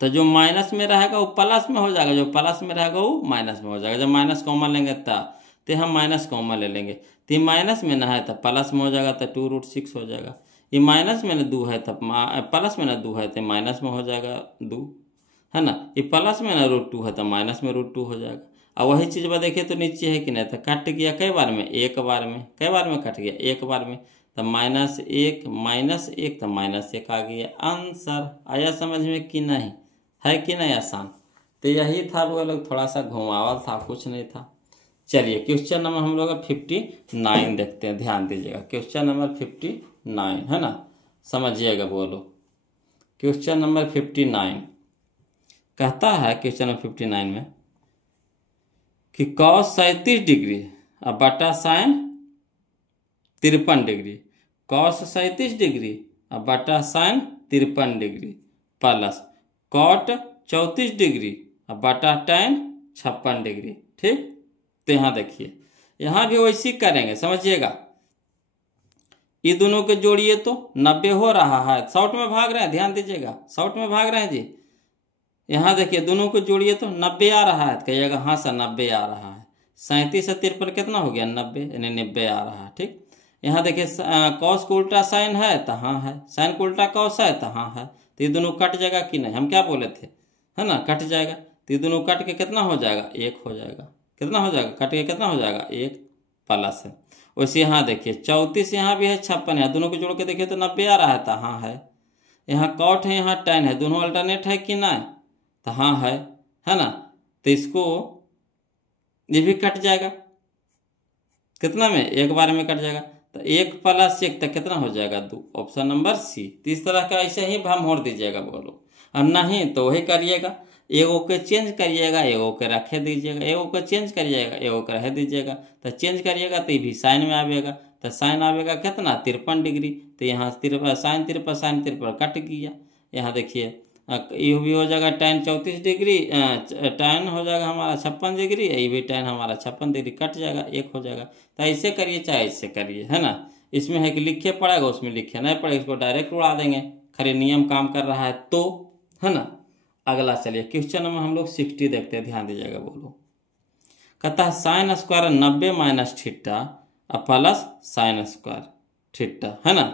तो जो माइनस में रहेगा वो प्लस में हो जाएगा, जो प्लस में रहेगा वो माइनस में हो जाएगा। जब माइनस कॉमन लेंगे तो हम माइनस कॉमन ले लेंगे, तो ये माइनस में ना है तो प्लस में हो जाएगा, तो 2√6 हो जाएगा। ये माइनस में ना 2 है तब प्लस में ना 2 है तो माइनस में हो जाएगा 2, है ना, ये प्लस में ना √2 है तो माइनस में √2 हो जाएगा। और वही चीज़ बा देखिए तो नीचे है कि नहीं, तो कट गया कई बार में, एक बार में, कई बार में कट गया एक बार में, तो -1 -1 तो -1 आ गया। आंसर आया समझ में कि नहीं, है कि नहीं आसान। तो यही था, वो लोग थोड़ा सा घुमावल था, कुछ नहीं था। चलिए क्वेश्चन नंबर हम लोग 59 देखते हैं, ध्यान दीजिएगा क्वेश्चन नंबर 59, है ना, समझिएगा बोलो। क्वेश्चन नंबर 59 कहता है, क्वेश्चन नंबर 59 में कि cos 37 डिग्री बटा साइन 53 डिग्री, कॉस 37 डिग्री और बटा sine 53 degree, plus cot 34 degree और बटा tan 56 डिग्री। ठीक, तो यहाँ देखिए, यहाँ भी वैसे करेंगे, समझिएगा। ये दोनों के जोड़िए तो 90 हो रहा है, शॉर्ट में भाग रहे हैं, ध्यान दीजिएगा, शॉर्ट में भाग रहे हैं जी। यहाँ देखिए, दोनों को जोड़िए तो 90 आ रहा है, कहिएगा हाँ सर 90 आ रहा है। 37 और 53 कितना हो गया 90, यानी 90 आ रहा है। ठीक, यहाँ देखिए कॉस को उल्टा साइन है तो हाँ है, साइन को उल्टा कॉस है तो हाँ है, तो ये दोनों कट जाएगा कि नहीं, हम क्या बोले थे, है ना, कट जाएगा। तो ये दोनों कट के कितना हो जाएगा, 1 हो जाएगा। कितना हो जाएगा, कट के कितना हो जाएगा, 1 प्लस है। वैसे यहाँ देखिए 34 यहाँ भी है, 56 है, दोनों को जोड़ के देखिए तो 90 आ रहा है, तो हाँ है। यहाँ कॉट है, यहाँ tan है, दोनों अल्टरनेट है कि नहीं, तो हाँ है ना। तो इसको ये भी कट जाएगा, कितना में, एक बार में कट जाएगा। तो 1 + 1 तक कितना हो जाएगा, 2, ऑप्शन नंबर सी। तो इस तरह का ऐसे ही भाव मोड़ दीजिएगा बोलो, और नहीं तो वही करिएगा, एगो के चेंज करिएगा, एगो के रखे दीजिएगा, एगो के चेंज करिएगा, एगो के रह दीजिएगा। तो चेंज करिएगा तो ये भी साइन में आवेगा, तो साइन आवेगा कितना 53 डिग्री। तो यहाँ साइन 53 कट गया। यहाँ देखिए ये भी हो जाएगा tan 34 डिग्री, tan हो जाएगा हमारा 56 डिग्री, ये भी tan हमारा 56 डिग्री, कट जाएगा, 1 हो जाएगा। तो ऐसे करिए चाहे ऐसे करिए, है ना। इसमें है कि लिखे पड़ेगा, उसमें लिखे नहीं पड़ेगा, इसको डायरेक्ट उड़ा देंगे, खरे नियम काम कर रहा है तो, है ना। अगला चलिए क्वेश्चन में हम लोग 60 देखते हैं, ध्यान दीजिएगा बोलो। कहता है sine square 90 - theta plus sine square theta, है ना,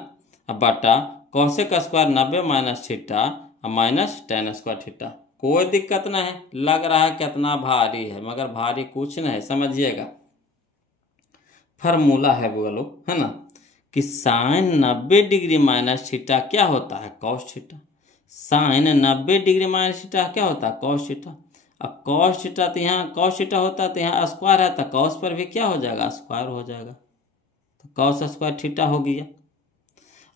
अब बटा cosec square 90 - theta minus tan square theta. कोई दिक्कत नहीं है, लग रहा है कितना भारी है, मगर भारी कुछ नहीं है, समझिएगा। फार्मूला है बोलो, है ना, कि साइन 90 डिग्री माइनस थीटा क्या होता है, cos theta. Sine 90 degree minus theta क्या होता है, कॉस थीटा। अब कॉस थीटा तो यहाँ कॉस थीटा होता है, तो यहाँ स्क्वायर है, तो कॉस पर भी क्या हो जाएगा, स्क्वायर हो जाएगा, तो कॉस स्क्वायर थीटा हो गया।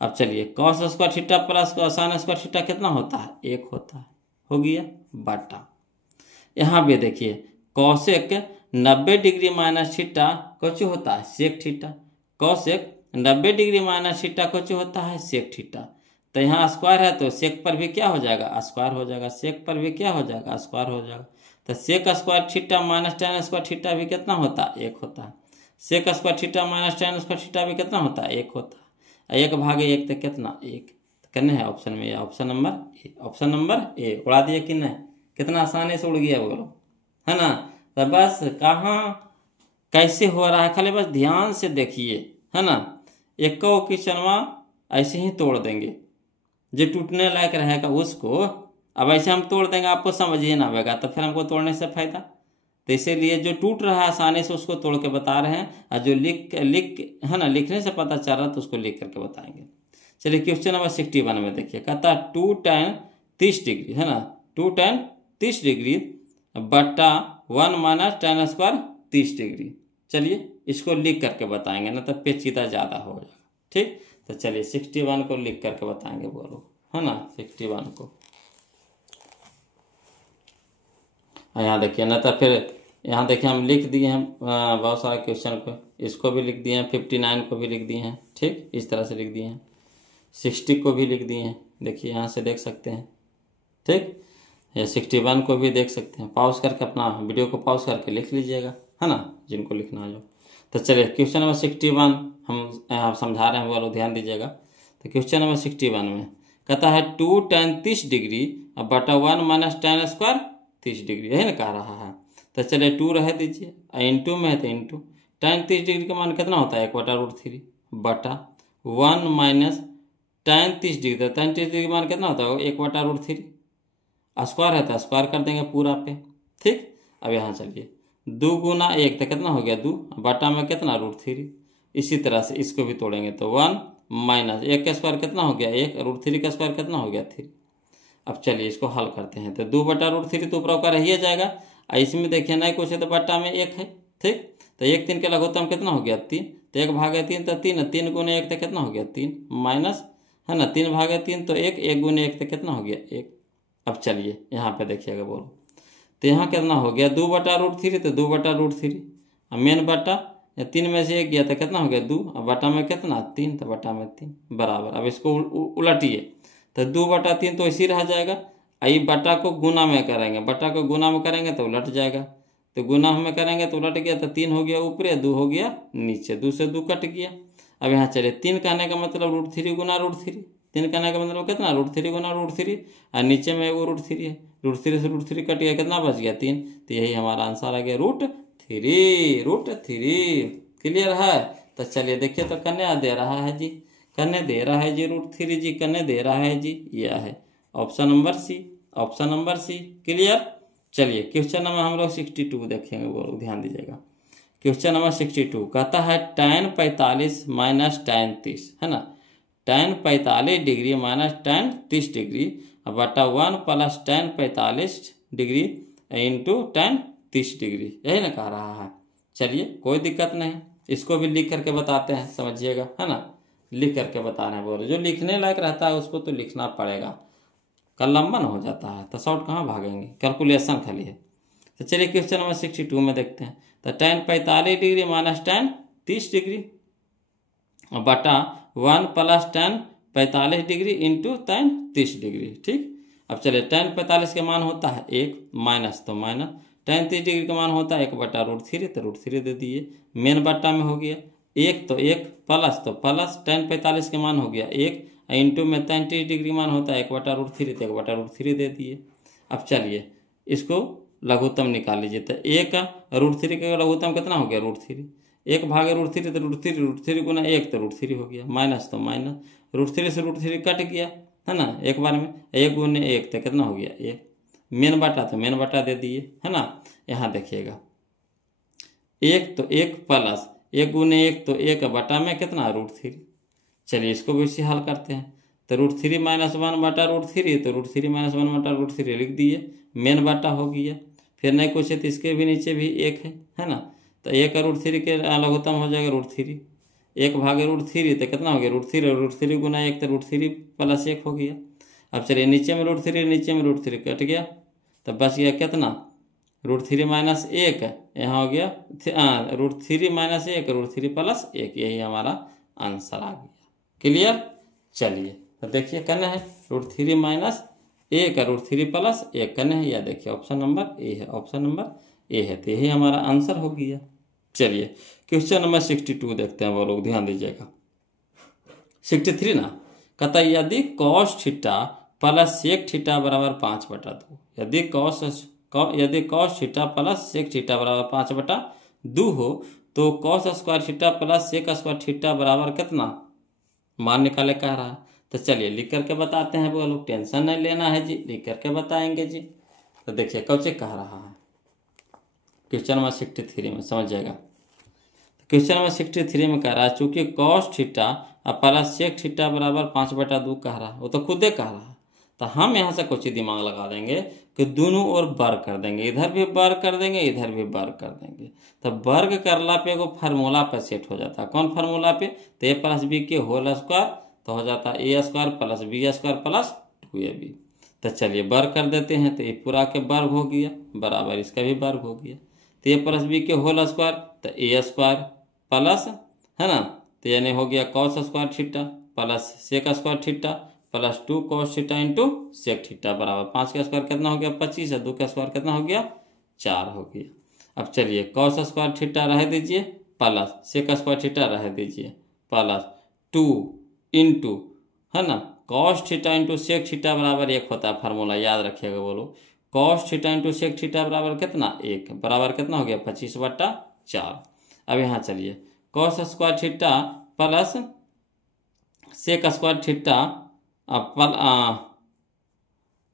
अब चलिए cos square theta plus sine square theta कितना होता है, 1 होता है, हो गया बटा। यहाँ भी देखिए कॉसेक 90 डिग्री माइनस थीटा कुछ होता है sec theta, cosec 90 degree minus theta कुछ होता है सेक थीटा। तो यहाँ स्क्वायर है तो सेक पर भी क्या हो जाएगा, स्क्वायर हो जाएगा, सेक पर भी क्या हो जाएगा, स्क्वायर हो जाएगा। तो sec square theta minus tan square theta भी कितना होता है, 1 होता है। Sec square theta minus tan square theta भी कितना होता है, 1 होता है। 1/1 तो कितना, 1। करने है ऑप्शन में, option number A, option number ए। उड़ा दिया कि नहीं, कितना आसानी से उड़ गया बोलो, है ना। तो बस कहाँ कैसे हो रहा है, खाली बस ध्यान से देखिए, है ना। एक को क्वेश्चनवा ऐसे ही तोड़ देंगे, जो टूटने लायक रहेगा उसको अब ऐसे हम तोड़ देंगे, आपको समझ ही ना आएगा, तो फिर हमको तोड़ने से फायदा। तो इसीलिए जो टूट रहा है आसानी से उसको तोड़ के बता रहे हैं, और जो लिख है ना, लिखने से पता चल रहा है तो उसको लिख करके बताएंगे। चलिए क्वेश्चन नंबर 61 में देखिए, कहता 2 tan 30 डिग्री, है ना, 2 tan 30 डिग्री बटा 1 माइनस tan स्क्वायर 30 डिग्री। चलिए इसको लिख करके बताएंगे ना, तो पेचीदा ज़्यादा हो जाएगा। ठीक, तो चलिए 61 को लिख करके बताएंगे बोलो, है ना, 61 को। यहाँ देखिए ना, तो फिर यहाँ देखिए हम लिख दिए हैं बहुत सारे क्वेश्चन को, इसको भी लिख दिए हैं, 59 को भी लिख दिए हैं। ठीक, इस तरह से लिख दिए हैं, 60 को भी लिख दिए हैं, देखिए यहाँ से देख सकते हैं। ठीक, या 61 को भी देख सकते हैं, पॉज करके अपना वीडियो को पॉज करके लिख लीजिएगा, है ना, जिनको लिखना है जो। तो चलिए क्वेश्चन नंबर 61 हम समझा रहे हैं, वो लोग ध्यान दीजिएगा। तो क्वेश्चन नंबर 61 में कहता है 2 tan 30 डिग्री बटा 1 माइनस tan स्क्वायर 30 डिग्री, यही ना कह रहा है। तो चलिए 2 रह दीजिए, इंटू में है तो इंटू tan 30 डिग्री का मान कितना होता है, 1/√3 बटा 1 माइनस tan 30 डिग्री, तो tan 30 डिग्री का मान कितना होता है, 1/√3। स्क्वायर है तो स्क्वायर कर देंगे पूरा पे। ठीक, अब यहाँ चलिए 2 गुना 1 तो कितना हो गया 2, बटा में कितना √3। इसी तरह से इसको भी तोड़ेंगे तो 1 माइनस 1 का स्क्वायर कितना हो गया 1, √3 का स्क्वायर कितना हो गया 3। अब चलिए इसको हल करते हैं, तो 2/√3 तो ऊपर का रह जाएगा, इसमें देखिए नहीं कुछ है तो बटा में 1 है। ठीक, तो 1 3 का लघुत्तम कितना हो गया 3, तो 1/3 तो 3, 3 गुने 1 तो कितना हो गया 3, माइनस है ना 3/3 तो 1, 1 गुने 1 तो कितना हो गया 1। अब चलिए यहाँ पे देखिएगा बोलो, तो यहाँ कितना हो गया 2/√3, तो 2/√3 मेन बटा या 3 में से 1 गया तो कितना हो गया 2, अब बटा में कितना 3, तो बटा में 3 बराबर। अब इसको उलटिए तो 2/3 तो इसी रह जाएगा। आई बटा को गुना में करेंगे, बटा को गुना में करेंगे तो उलट जाएगा, तो गुना में करेंगे तो उलट गया, तो 3 हो गया ऊपर, 2 हो गया नीचे, 2 से 2 कट गया। अब यहाँ चलिए 3 कहने का मतलब √3 गुना √3, 3 कहने का मतलब कितना √3 गुना √3, और नीचे में वो √3 है, √3 से √3 कट गया, कितना बच गया 3, तो यही हमारा आंसर आ गया √3। क्लियर है। तो चलिए देखिए तो कन्या दे रहा है जी, कन्या दे रहा है जी √3 जी, कन्या दे रहा है जी, यह है option number C, option number C. Clear. चलिए क्वेश्चन नंबर हम लोग 62 देखेंगे, वो ध्यान दीजिएगा। क्वेश्चन नंबर 62 कहता है tan 45 माइनस tan 30, है ना, tan 45 degree minus tan 30 degree बटा 1 plus tan 45 degree into tan 30 degree, यही ना कह रहा है। चलिए कोई दिक्कत नहीं, इसको भी लिख करके बताते हैं, समझिएगा, है ना, लिख करके बता रहे हैं। बोलो जो लिखने लायक रहता है उसको तो लिखना पड़ेगा, कल लंबन हो जाता है तो शॉर्ट कहाँ भागेंगे, कैलकुलेशन खाली है। तो चलिए क्वेश्चन नंबर 62 में देखते हैं। तो tan 45 degree minus tan 30 degree बटा 1 plus tan 45 degree into tan 30 degree. ठीक। अब चलिए tan 45 का मान होता है 1, माइनस तो माइनस, tan 30 डिग्री का मान होता है 1/√3, तो √3 दे दिए, मेन बट्टा में हो गया 1 तो 1, प्लस तो प्लस, tan 45 का मान हो गया 1, इंटू में tan 30 डिग्री मान होता है 1/√3, तो 1/√3 दे दिए। अब चलिए इसको लघुत्तम निकाल लीजिए, तो 1 √3 का लघुत्तम कितना हो गया √3, 1 भागे √3 तो √3 गुना 1 तो √3 हो गया, माइनस तो माइनस, √3 से √3 कट गया, है ना, एक बार में 1 गुने 1 तो कितना हो गया 1, मेन बटा तो मेन बटा दे दिए, है ना। यहाँ देखिएगा 1 तो 1 प्लस 1 गुने 1 तो 1 बटा में कितना √3। चलिए इसको भी इसी हल करते हैं, तो √3 माइनस 1/√3, तो √3 माइनस 1/√3 लिख दिए, मेन बटा हो गया। फिर नहीं कुछ है तो इसके भी नीचे भी 1 है ना, तो 1 √3 के लघुत्तम हो जाएगा √3, 1 भागे √3 तो कितना हो गया √3 गुना 1 तो √3 प्लस 1 हो गया। अब चलिए नीचे में √3 नीचे में √3 कट गया, तो बच गया कितना √3 माइनस 1, यहाँ हो गया √3 माइनस 1 √3 प्लस 1, यही हमारा आंसर आ गया। क्लियर। चलिए तो देखिए करना है √3 माइनस 1 √3 प्लस 1 करना है, या देखिए ऑप्शन नंबर ए है, ऑप्शन नंबर ए है, तो यही हमारा आंसर हो गया। चलिए क्वेश्चन नंबर 62 देखते हैं, वो लोग ध्यान दीजिएगा। 63 ना, कहता यदि cos theta plus sec theta बराबर 5/2, यदि cos theta plus sec theta बराबर 5/2 हो तो cos square theta plus sec square theta बराबर कितना मान निकाले कह रहा है। तो चलिए लिख करके बताते हैं, वो लोग टेंशन नहीं लेना है जी, लिख करके बताएंगे जी। तो देखिए कौन कह रहा है क्वेश्चन नंबर 63 में, समझ जाएगा। क्वेश्चन नंबर 63 में कह रहा है चूंकि cos थीटा और प्लस सेक थीटा बराबर 5/2 कह रहा है, वो तो खुदे कह रहा है, तो हम यहाँ से कुछ दिमाग लगा देंगे कि दोनों ओर वर्ग कर देंगे, इधर भी वर्ग कर देंगे इधर भी वर्ग कर देंगे, तो वर्ग करला पे एगो फार्मूला पर सेट हो जाता है। कौन फार्मूला पे, तो a प्लस बी के होल स्क्वायर, तो हो जाता है a square plus B square plus 2ab। तो चलिए वर्ग कर देते हैं, तो ये पूरा के वर्ग हो गया बराबर इसका भी वर्ग हो गया, तो a प्लस बी के होल स्क्वायर तो a स्क्वायर प्लस, है ना, तो यानी हो गया cos square theta plus sec square theta plus 2 cos theta into sec theta बराबर 5 का स्क्वायर कितना हो गया 25, 2 का स्क्वायर कितना हो गया 4 हो गया। अब चलिए cos स्क्वायर थीटा रह दीजिए प्लस सेक स्क्वायर थीटा रह दीजिए प्लस 2 इंटू, है ना, cos theta into sec theta बराबर 1 होता है, फार्मूला याद रखिएगा बोलो, cos theta into sec theta बराबर कितना 1, बराबर कितना हो गया 25/4। अब यहाँ चलिए cos square theta plus sec square theta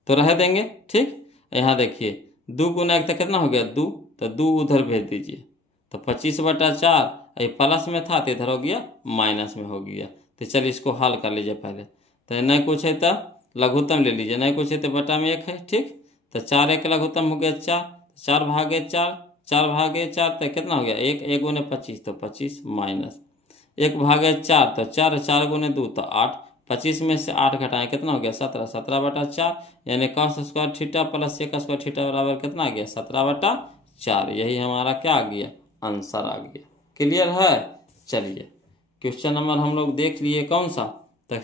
तो रह देंगे। ठीक। यहाँ देखिए 2 गुना 1 तो कितना हो गया 2, तो 2 उधर भेज दीजिए, तो 25/4, ये प्लस में था तो इधर हो गया माइनस में हो गया। तो चलिए इसको हल कर लीजिए पहले, तो नहीं कुछ है तो लघुत्तम ले लीजिए, नहीं कुछ है तो बटा में 1 है। ठीक। तो 4 1 लघुत्तम हो गया 4, 4 भागे 4, 4 भागे 4 तो कितना हो गया 1, 1 गुने 25 तो 25 माइनस 1 भागे 4 तो 4, 4 गुने 2 तो 8, 25 में से 8 घटाएं कितना हो गया 17, 17/4, यानी cos square theta plus sec square theta बराबर कितना आ गया 17/4, यही हमारा क्या आ गया आंसर आ गया। क्लियर है। चलिए क्वेश्चन नंबर हम लोग देख लिए कौन सा तक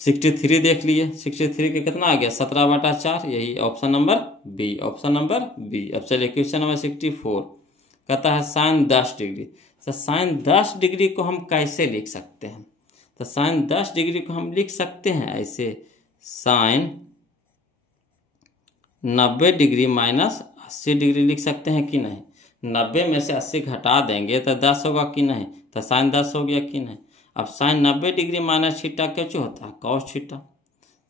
63 देख लिए। 63 के कितना आ गया 17/4, यही option number B, option number B. अब चलिए क्वेश्चन नंबर 64 कहता है साइन 10 डिग्री। तो साइन 10 डिग्री को हम कैसे लिख सकते हैं? तो साइन 10 डिग्री को हम लिख सकते हैं ऐसे, साइन 90 डिग्री माइनस 80 डिग्री लिख सकते हैं कि नहीं? 90 में से 80 घटा देंगे तो 10 होगा कि नहीं? तो साइन 10 हो गया कि नहीं? अब साइन 90 डिग्री माइनस थीटा क्या होता है? Cos theta.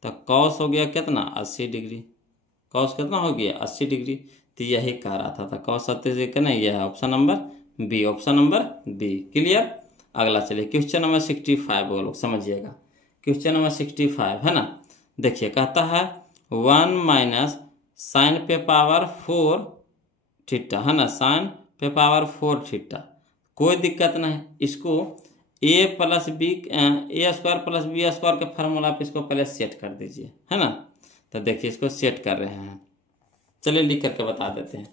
तो कॉस हो गया कितना 80 डिग्री, कॉस कितना हो गया 80 डिग्री। तो यही कह रहा था, कॉस 80 डिग्री का नहीं, यह है option number B, option number B. Clear. अगला चलिए क्वेश्चन नंबर 65 वो लोग समझिएगा। क्वेश्चन नंबर 65 है ना, देखिए कहता है 1 माइनस साइन पे पावर 4 थीटा है ना, साइन पे पावर 4 थीटा। कोई दिक्कत नहीं, इसको ए प्लस बी ए स्क्वायर प्लस बी स्क्वायर के फार्मूला पे इसको पहले सेट कर दीजिए है ना। तो देखिए इसको सेट कर रहे हैं, चलिए लिख करके बता देते हैं,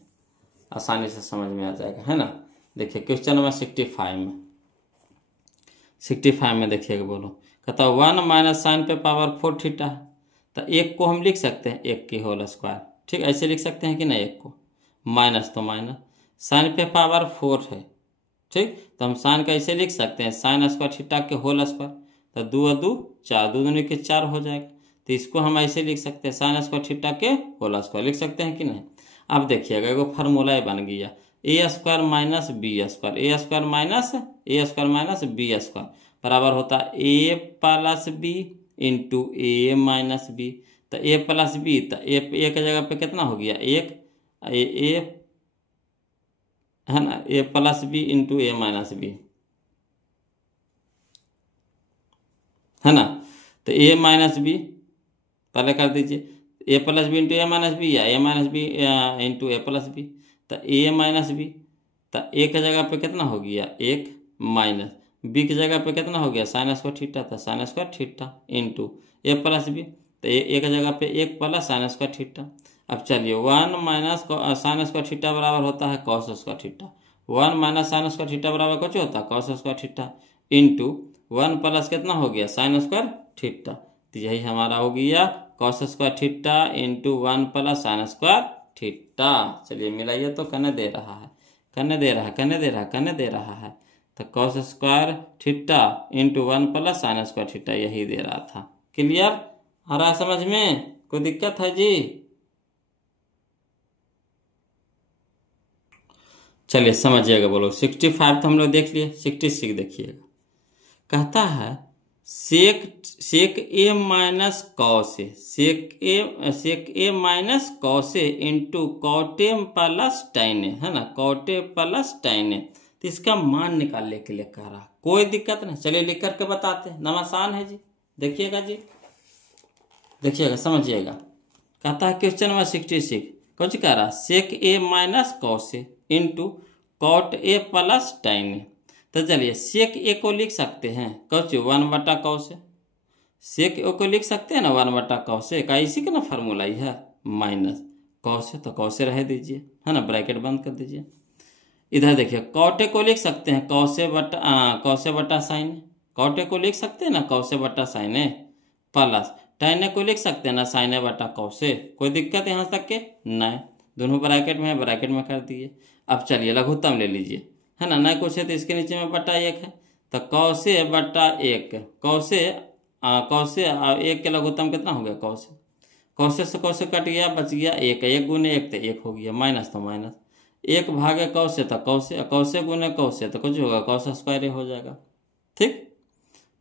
आसानी से समझ में आ जाएगा है ना। देखिए क्वेश्चन नंबर 65 में देखिएगा, बोलो कहता 1 माइनस साइन पे पावर 4 थीटा। तो एक को हम लिख सकते हैं 1 की होल स्क्वायर, ठीक ऐसे लिख सकते हैं कि नहीं? एक को माइनस तो माइनस, साइन पे पावर 4 है, ठीक। तो हम साइन का ऐसे लिख सकते हैं साइन स्क्वायर थीटा के होल स्क्वायर। तो 2 2 4, 2 दूनी के 4 हो जाएगा। तो इसको हम ऐसे लिख सकते हैं साइन स्क्वायर थीटा के होल स्क्वायर, लिख सकते हैं कि नहीं? अब देखिएगा एगो फार्मूला बन गया ए square minus B square, A square minus B square बराबर होता है A plus B into A minus B. तो ए प्लस बी, तो ए की जगह पे कितना हो गया 1, ए है ना, ए plus B into A minus B है ना। तो ए माइनस बी पहले कर दीजिए, ए plus B into A minus B या ए minus b into a plus B. तो ए माइनस बी, तो ए की जगह पे कितना हो गया 1 माइनस बी की जगह पे कितना हो गया साइन स्क्वायर थीटा, था sine square theta into a plus B. तो ए की जगह पे 1 प्लस साइन स्क्वायर थीटा। अब चलिए 1 माइनस साइन स्क्वायर थीटा बराबर होता है cos square theta. 1 minus sine square theta बराबर कुछ होता है cos square theta into 1 plus कितना हो गया साइन स्क्वायर थीटा। तो यही हमारा हो गया cos square theta into 1 plus sine square theta. चलिए मिलाइए तो करने दे रहा है, करने दे रहा है। तो cos square theta into 1 plus sine square theta यही दे रहा था। क्लियर, आ रहा है समझ में? कोई दिक्कत है जी? चलिए समझिएगा, बोलो 65 तो हम लोग देख लिए। 66 देखिएगा, कहता है सेक A minus cos A, sec A minus cos A into कॉटे plus tan ए है ना, कॉटे प्लस टाइन ए। तो इसका मान निकालने के लिए कह रहा, कोई दिक्कत नहीं, चलिए लिख करके बताते हैं, नाम आसान है जी। देखिएगा जी, देखिएगा समझिएगा। कहता है क्वेश्चन नंबर 66 कुछ कह रहा sec A minus cos A into cot A plus tan A. तो चलिए सेक ए को लिख सकते हैं कुछ 1/cos ए, सेक ए को लिख सकते हैं ना 1/cos ए का, इसी का ना फार्मूला ही है माइनस cos ए, तो cos ए रह दीजिए है ना, ब्रैकेट बंद कर दीजिए। इधर देखिए कॉट ए को लिख सकते हैं cos ए बटा साइन ए, कॉट ए को लिख सकते हैं ना cos ए बटा साइन ए प्लस टाइन ए को लिख सकते हैं ना साइन ए बटा cos ए। कोई दिक्कत यहाँ तक के नहीं, दोनों ब्रैकेट में है, ब्रैकेट में कर दिए। अब चलिए लघुत्तम ले लीजिए है ना, नहीं कुछ है तो इसके नीचे में बटा 1 है। तो cos ए बटा 1, cos ए 1 के लघुत्तम कितना हो गया cos ए से cos ए कट गया, बच गया 1, 1 गुने 1 तो 1 हो गया, माइनस तो माइनस 1 भागे cos ए, तो cos ए गुने cos ए तो कुछ होगा cos स्क्वायर ए हो जाएगा, ठीक।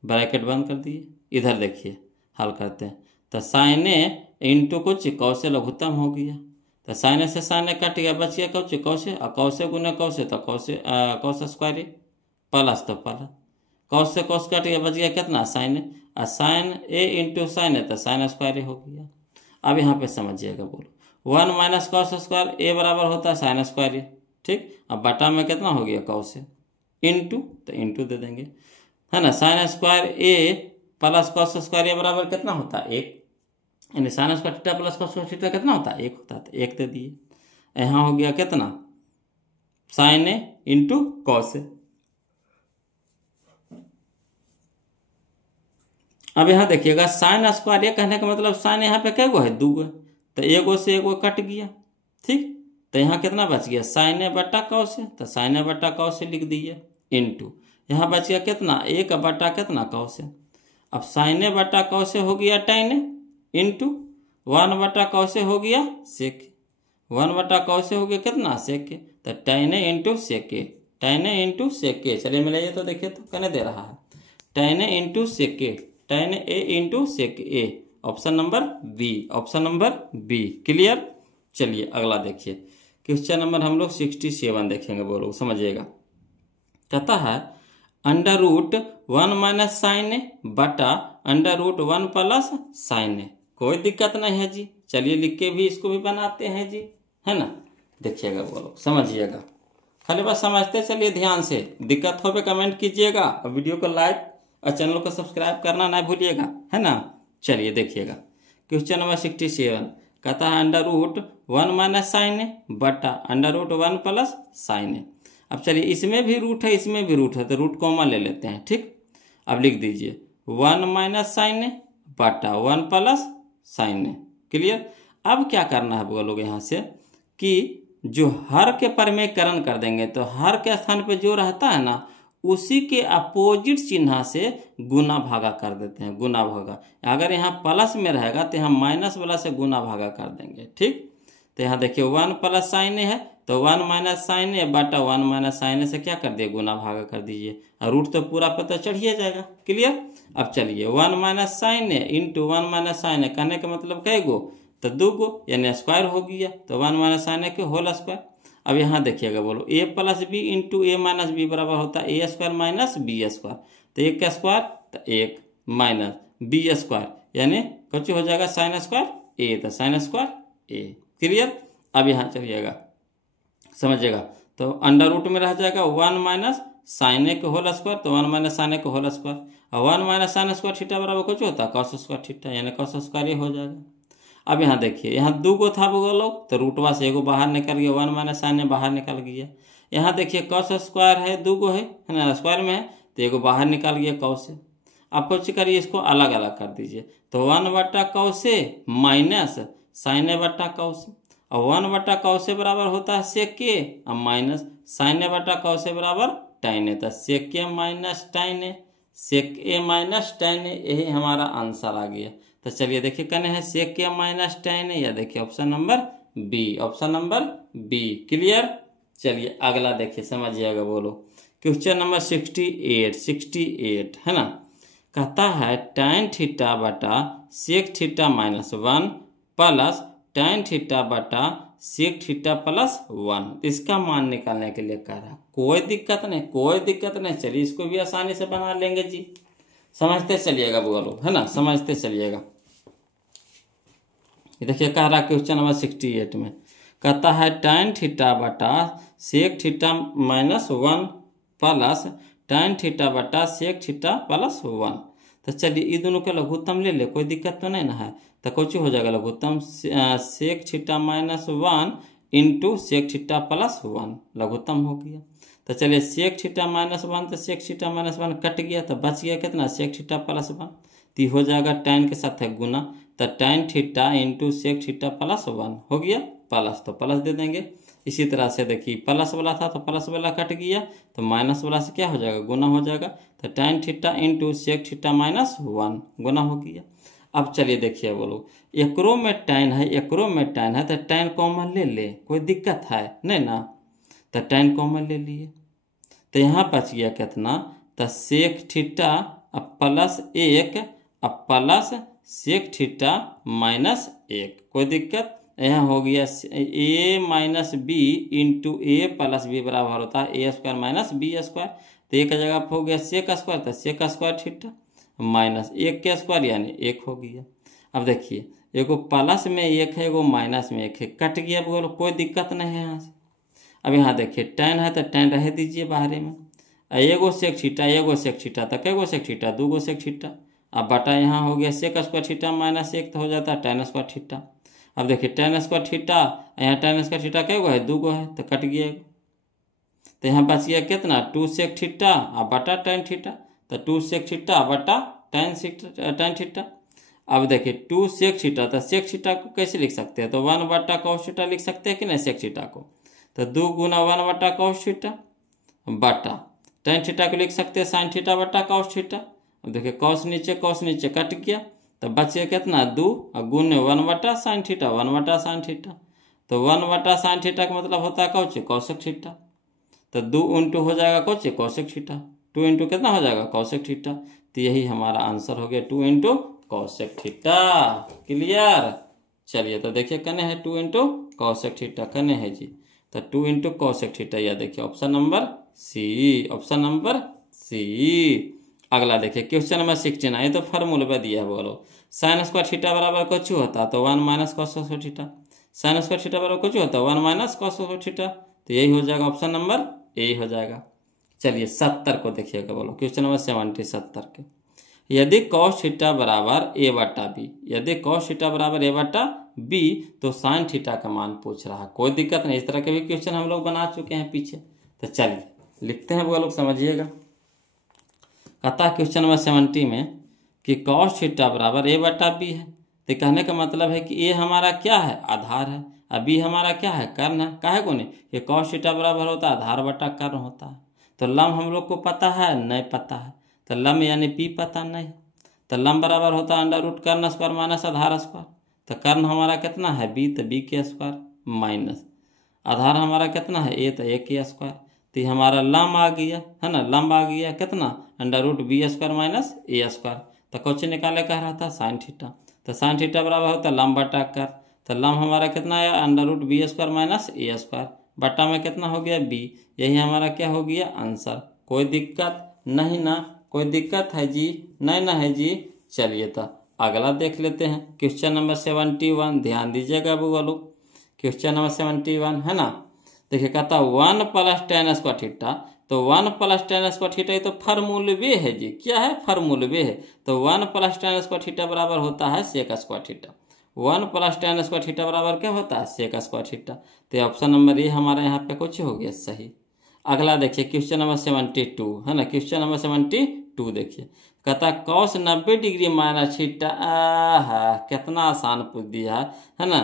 ब्रैकेट बंद कर दिए। इधर देखिए हल करते हैं, तो साइन ए इंटू कुछ cos ए लघुत्तम हो गया, तो साइन ए से साइन ए कट गया, बच गया कुछ cos ए, और cos ए गुने cos ए तो cos स्क्वायर ए प्लस तो प्लस cos से cos कट गया, बच गया कितना साइन ए, और साइन ए इंटू साइन ए तो साइन स्क्वायर ए हो गया। अब यहाँ पे समझिएगा, बोलो 1 माइनस cos स्क्वायर ए बराबर होता है साइन स्क्वायर ए, ठीक। अब बटा में कितना हो गया cos ए इंटू, तो इंटू दे देंगे है ना, साइन स्क्वायर ए प्लस cos स्क्वायर ए बराबर कितना होता है 1, यानी sine square theta plus cos square theta कितना होता है 1 होता है, तो 1 दे दिए। यहाँ हो गया कितना sign A into cos A. अब यहाँ देखिएगा साइन स्क्वायर, ये कहने का मतलब साइन यहाँ पे क्या गो है, 2 गो है, तो एगो से एगो कट गया। ठीक, तो यहाँ कितना बच गया, साइन ए बटा कॉस ए, तो साइन ए बटा कॉस ए लिख दीजिए इंटू यहाँ बच गया कितना, 1 बटा कितना कॉस ए। अब साइन ए बटा कॉस ए हो गया tan ए इंटू 1 बटा कॉस ए हो गया सेक, 1 बटा कॉस ए हो गया कितना सेक ए, तो tan A into sec A, tan A into sec ए। चलिए मिलाइए तो देखिए तो कहने दे रहा है tan A into sec A, tan A into sec A, option number B, option number B. Clear. चलिए अगला देखिए, क्वेश्चन नंबर हम लोग 67 देखेंगे, बोलो समझिएगा। कहता है अंडर रूट 1 माइनस साइन ए बटा अंडर रूट 1 प्लस साइन ए। कोई दिक्कत नहीं है जी, चलिए लिख के भी इसको भी बनाते हैं जी, है ना। देखिएगा बोलो समझिएगा, खाली बस समझते चलिए ध्यान से, दिक्कत हो पे कमेंट कीजिएगा और वीडियो को लाइक और चैनल को सब्सक्राइब करना ना भूलिएगा, है ना। चलिए देखिएगा क्वेश्चन नंबर 67 कहता है अंडर रूट 1 माइनस साइन ए बटा अंडर रूट 1 प्लस साइन ए। अब चलिए इसमें भी रूट है इसमें भी रूट है, तो रूट कॉमन ले लेते हैं। ठीक, अब लिख दीजिए 1 माइनस साइन ए बटा 1 प्लस साइन ए। क्लियर। अब क्या करना है बोलोगे यहाँ से कि जो हर के परमेयकरण कर देंगे, तो हर के स्थान पे जो रहता है ना उसी के अपोजिट चिन्ह से गुना भागा कर देते हैं, गुना भागा। अगर यहाँ प्लस में रहेगा तो यहाँ माइनस वाला से गुना भागा कर देंगे। ठीक, तो यहाँ देखिए 1 प्लस साइन ए है, तो 1 माइनस साइन ए बटा 1 माइनस साइन ए से क्या कर दिए, गुना भागा कर दीजिए, और रूट तो पूरा पता चढ़िए जाएगा। क्लियर। अब चलिए 1 minus sign A into 1 minus sign ए कहने का मतलब कै गो, तो 2 गो, यानी स्क्वायर हो गया, तो 1 माइनस साइन ए के होल स्क्वायर। अब यहाँ देखिएगा बोलो ए plus B into A minus B बराबर होता है a square minus B square, तो 1 का स्क्वायर तो 1 माइनस बी स्क्वायर, यानी कुछ हो जाएगा साइन स्क्वायर ए, तो साइन स्क्वायर ए। क्लियर। अब यहाँ चलिएगा समझिएगा, तो अंडर रूट में रह जाएगा 1 माइनस साइन ए के होल स्क्वायर, तो 1 माइनस साइन ए के होल स्क्वायर, और 1 माइनस साइन स्क्वायर थीटा बराबर कुछ होता है कॉस स्क्वायर थीटा, यानी कॉस स्क्वायर ये हो जाएगा। अब यहाँ देखिए यहाँ 2 गो था वो लोग, तो रूटवा से एगो बाहर निकल गया, 1 माइनस साइन ए बाहर निकल गया। यहाँ देखिए कॉस स्क्वायर है 2 गो है ना, स्क्वायर में है, तो एगो बाहर निकल गया कॉस से। आप कुछ करिए इसको अलग अलग कर दीजिए, तो 1 बटा कॉस से माइनस साइन ए बटा कॉस, और 1 बटा कॉस से बराबर होता है सेक ए, और माइनस साइन ए बटा कॉस से बराबर tan ए, तो सेक A minus tan A, sec A minus tan ए, यही हमारा आंसर आ गया। तो चलिए देखिए कहने हैं सेक ए माइनस tan ए, या देखिए option number B, option number B. Clear. चलिए अगला देखिए समझिएगा, बोलो क्वेश्चन नंबर 68 है ना। कहता है tan थीटा बटा sec theta minus 1 plus tan theta बटा सेक थीटा प्लस 1, इसका मान निकालने के लिए कह रहा है। कोई दिक्कत नहीं, कोई दिक्कत नहीं, चलिए इसको भी आसानी से बना लेंगे जी, समझते चलिएगा बोलो, है ना, समझते चलिएगा। देखिए कह रहा है क्वेश्चन नंबर 68 में कहता है tan थीटा बटा sec theta minus 1 plus tan theta बटा सेक थीटा प्लस 1। तो चलिए ये दोनों के लघुत्तम ले ले, कोई दिक्कत तो नहीं ना है, तो कुछ हो जाएगा लघुत्तम sec theta minus 1 into sec theta plus 1, लघुत्तम हो गया। तो चलिए सेक थीटा माइनस 1 तो सेक थीटा माइनस 1 कट गया, तो बच गया कितना सेक थीटा प्लस 1, तो हो जाएगा tan के साथ है गुना, तो tan theta into sec theta plus 1 हो गया प्लस, तो प्लस दे देंगे। इसी तरह से देखिए प्लस वाला था तो प्लस वाला कट गया, तो माइनस वाला से क्या हो जाएगा, गुना हो जाएगा, तो tan theta into sec theta minus 1 गुना हो गया। अब चलिए देखिए बोलो एकरो में tan है एकरो में tan है, तो tan कॉमन ले ले, कोई दिक्कत है नहीं ना, तो tan कॉमन ले लिए, तो यहाँ बच गया कितना, तो सेक थीटा अब प्लस 1 अब प्लस सेक थीटा माइनस 1, कोई दिक्कत। यहाँ हो गया a minus b into a plus B बराबर होता है a square minus B square, तो एक जगह हो गया सेक स्क्वायर, तो सेक स्क्वायर थीटा माइनस 1 के स्क्वायर यानी 1 हो गया। अब देखिए एगो प्लस में 1 है एगो माइनस में 1 है, कट गया बोलो, कोई दिक्कत नहीं है यहाँ से। अब यहाँ देखिए tan है तो tan रह दीजिए बाहरी में, एगो सेक थीटा एगो सेक थीटा, तो कैगो सेक थीटा 2 गो सेक थीटा, अब बटा यहाँ हो गया सेक स्क्वायर थीटा माइनस 1 तो हो जाता है tan स्क्वायर थीटा। अब देखिए tan स्क्वायर थीटा यहाँ tan स्क्वायर थीटा कैगो है 2 गो है, तो कट गया, तो यहाँ बच गया कितना 2 सेक थीटा और बटा टेन थीटा, तो 2 सेक थीटा बटा टेन थीटा। अब देखिए 2 सेक थीटा, तो सेक थीटा को कैसे लिख सकते हैं, तो 1 बटा कॉस थीटा लिख सकते हैं कि नहीं सेक थीटा को, तो 2 गुना 1 बटा कॉस थीटा बटा टेन थीटा को लिख सकते हैं साइन थीटा बटा कॉस थीटा। अब देखिए कॉस नीचे कट गया, तो बच गया कितना 2 और गुने 1 बटा साइन थीटा, 1 बटा साइन थीटा, तो 1 बटा साइन थीटा का मतलब होता है कौन कौशिक थीटा, तो 2 इंटू हो जाएगा कौन कौशिक थीटा, 2 इंटू कितना हो जाएगा कौशिक थीटा। तो यही हमारा आंसर हो गया 2 इंटू कौशिक थीटा। क्लियर। चलिए तो देखिए कने है 2 इंटू कौशिक थीटा, कने है जी, तो 2 इंटू कौशिक थीटा, यह देखिए option number C, option number C. अगला देखिए क्वेश्चन नंबर 16, ये तो फॉर्मूला दिया है, बोलो साइन स्क्वायर थीटा बराबर कुछ होता तो 1 minus cos square theta, sine square theta बराबर कुछ होता है 1 माइनस कॉस स्क्वायर थीटा, तो यही हो जाएगा ऑप्शन नंबर ए हो जाएगा। चलिए 70 को देखिएगा, बोलो क्वेश्चन नंबर 70 के, यदि कॉस थीटा बराबर ए बटा बी, यदि कॉस थीटा बराबर ए बटा बी तो साइन थीटा का मान पूछ रहा है। कोई दिक्कत नहीं, इस तरह के भी क्वेश्चन हम लोग बना चुके हैं पीछे। तो चलिए लिखते हैं, वो लोग समझिएगा। कहता क्वेश्चन नंबर 70 में कि कॉस थीटा बराबर ए बटा बी है, तो कहने का मतलब है कि ए हमारा क्या है आधार है, और बी हमारा क्या है कर्ण है। काहे को नहीं, ये कॉस थीटा बराबर होता है आधार बटा कर्ण होता है। तो लम हम लोग को पता है नहीं पता है, तो लम यानी बी पता नहीं, तो लम बराबर होता है अंडर रूट कर्ण स्क्वायर माइनस आधार स्क्वायर, तो कर्ण हमारा कितना है बी, तो बी के स्क्वायर माइनस आधार हमारा कितना है ए, तो ए के स्क्वायर, तो हमारा लम आ गया है ना, लम आ गया कितना under root B square minus A square. तो क्वेश्चन निकाले कह रहा था साइन थीटा, तो साइन थीटा बराबर होता है लम बटा कर, तो लम हमारा कितना आया under root B square minus A square, बटा में कितना हो गया बी, यही हमारा क्या हो गया आंसर। कोई दिक्कत नहीं ना, कोई दिक्कत है जी नहीं ना है जी। चलिए तो अगला देख लेते हैं क्वेश्चन नंबर 71, ध्यान दीजिएगा वो लोग, क्वेश्चन नंबर 71 है ना। देखिए कहता 1 प्लस टेन स्क्वायर थीटा, तो 1 प्लस टेन स्क्वायर थीटा ये तो फॉर्मूलवे है जी, क्या है फॉर्मूलवे है, तो 1 प्लस टेन स्क्वायर थीटा बराबर होता है sec square theta, 1 plus tan square theta बराबर क्या होता है सेक स्क्वायर थीटा। तो ऑप्शन नंबर ए हमारे यहाँ पे कुछ हो गया सही। अगला देखिए क्वेश्चन नंबर 72 है ना, क्वेश्चन नंबर 72 देखिए कहता कॉस 90 डिग्री माइनस थीटा, कितना आसान पूछ दिया है ना।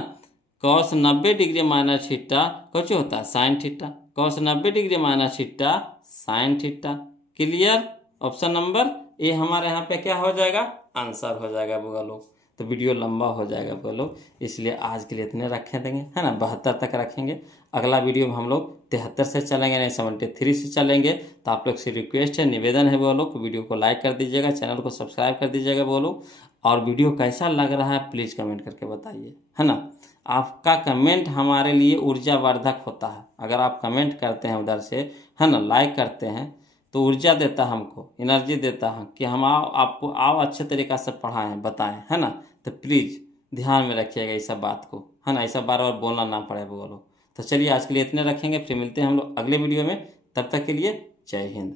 कॉस 90 डिग्री माइनस थीटा कुछ होता है sine theta, cos 90 degree minus theta sine theta. Clear. Option number A हमारे यहाँ पे क्या हो जाएगा आंसर हो जाएगा वो लोग। तो वीडियो लंबा हो जाएगा वो लोग, इसलिए आज के लिए इतने रखे देंगे है ना, 72 तक रखेंगे। अगला वीडियो में हम लोग 73 से चलेंगे, नहीं 73 से चलेंगे। तो आप लोग से रिक्वेस्ट है, निवेदन है वो लोग, वीडियो को लाइक कर दीजिएगा, चैनल को सब्सक्राइब कर दीजिएगा वो लोग, और वीडियो कैसा लग रहा है प्लीज़ कमेंट करके बताइए है ना। आपका कमेंट हमारे लिए ऊर्जावर्धक होता है, अगर आप कमेंट करते हैं उधर से है ना, लाइक करते हैं तो ऊर्जा देता है हमको, एनर्जी देता है कि हम आपको अच्छे तरीक़ा से पढ़ाएं बताएं है ना। तो प्लीज़ ध्यान में रखिएगा इस सब बात को है ना, ऐसा बार बार बोलना ना पड़े बोलो। तो चलिए आज के लिए इतने रखेंगे, फिर मिलते हैं हम लोग अगले वीडियो में, तब तक के लिए जय हिंद।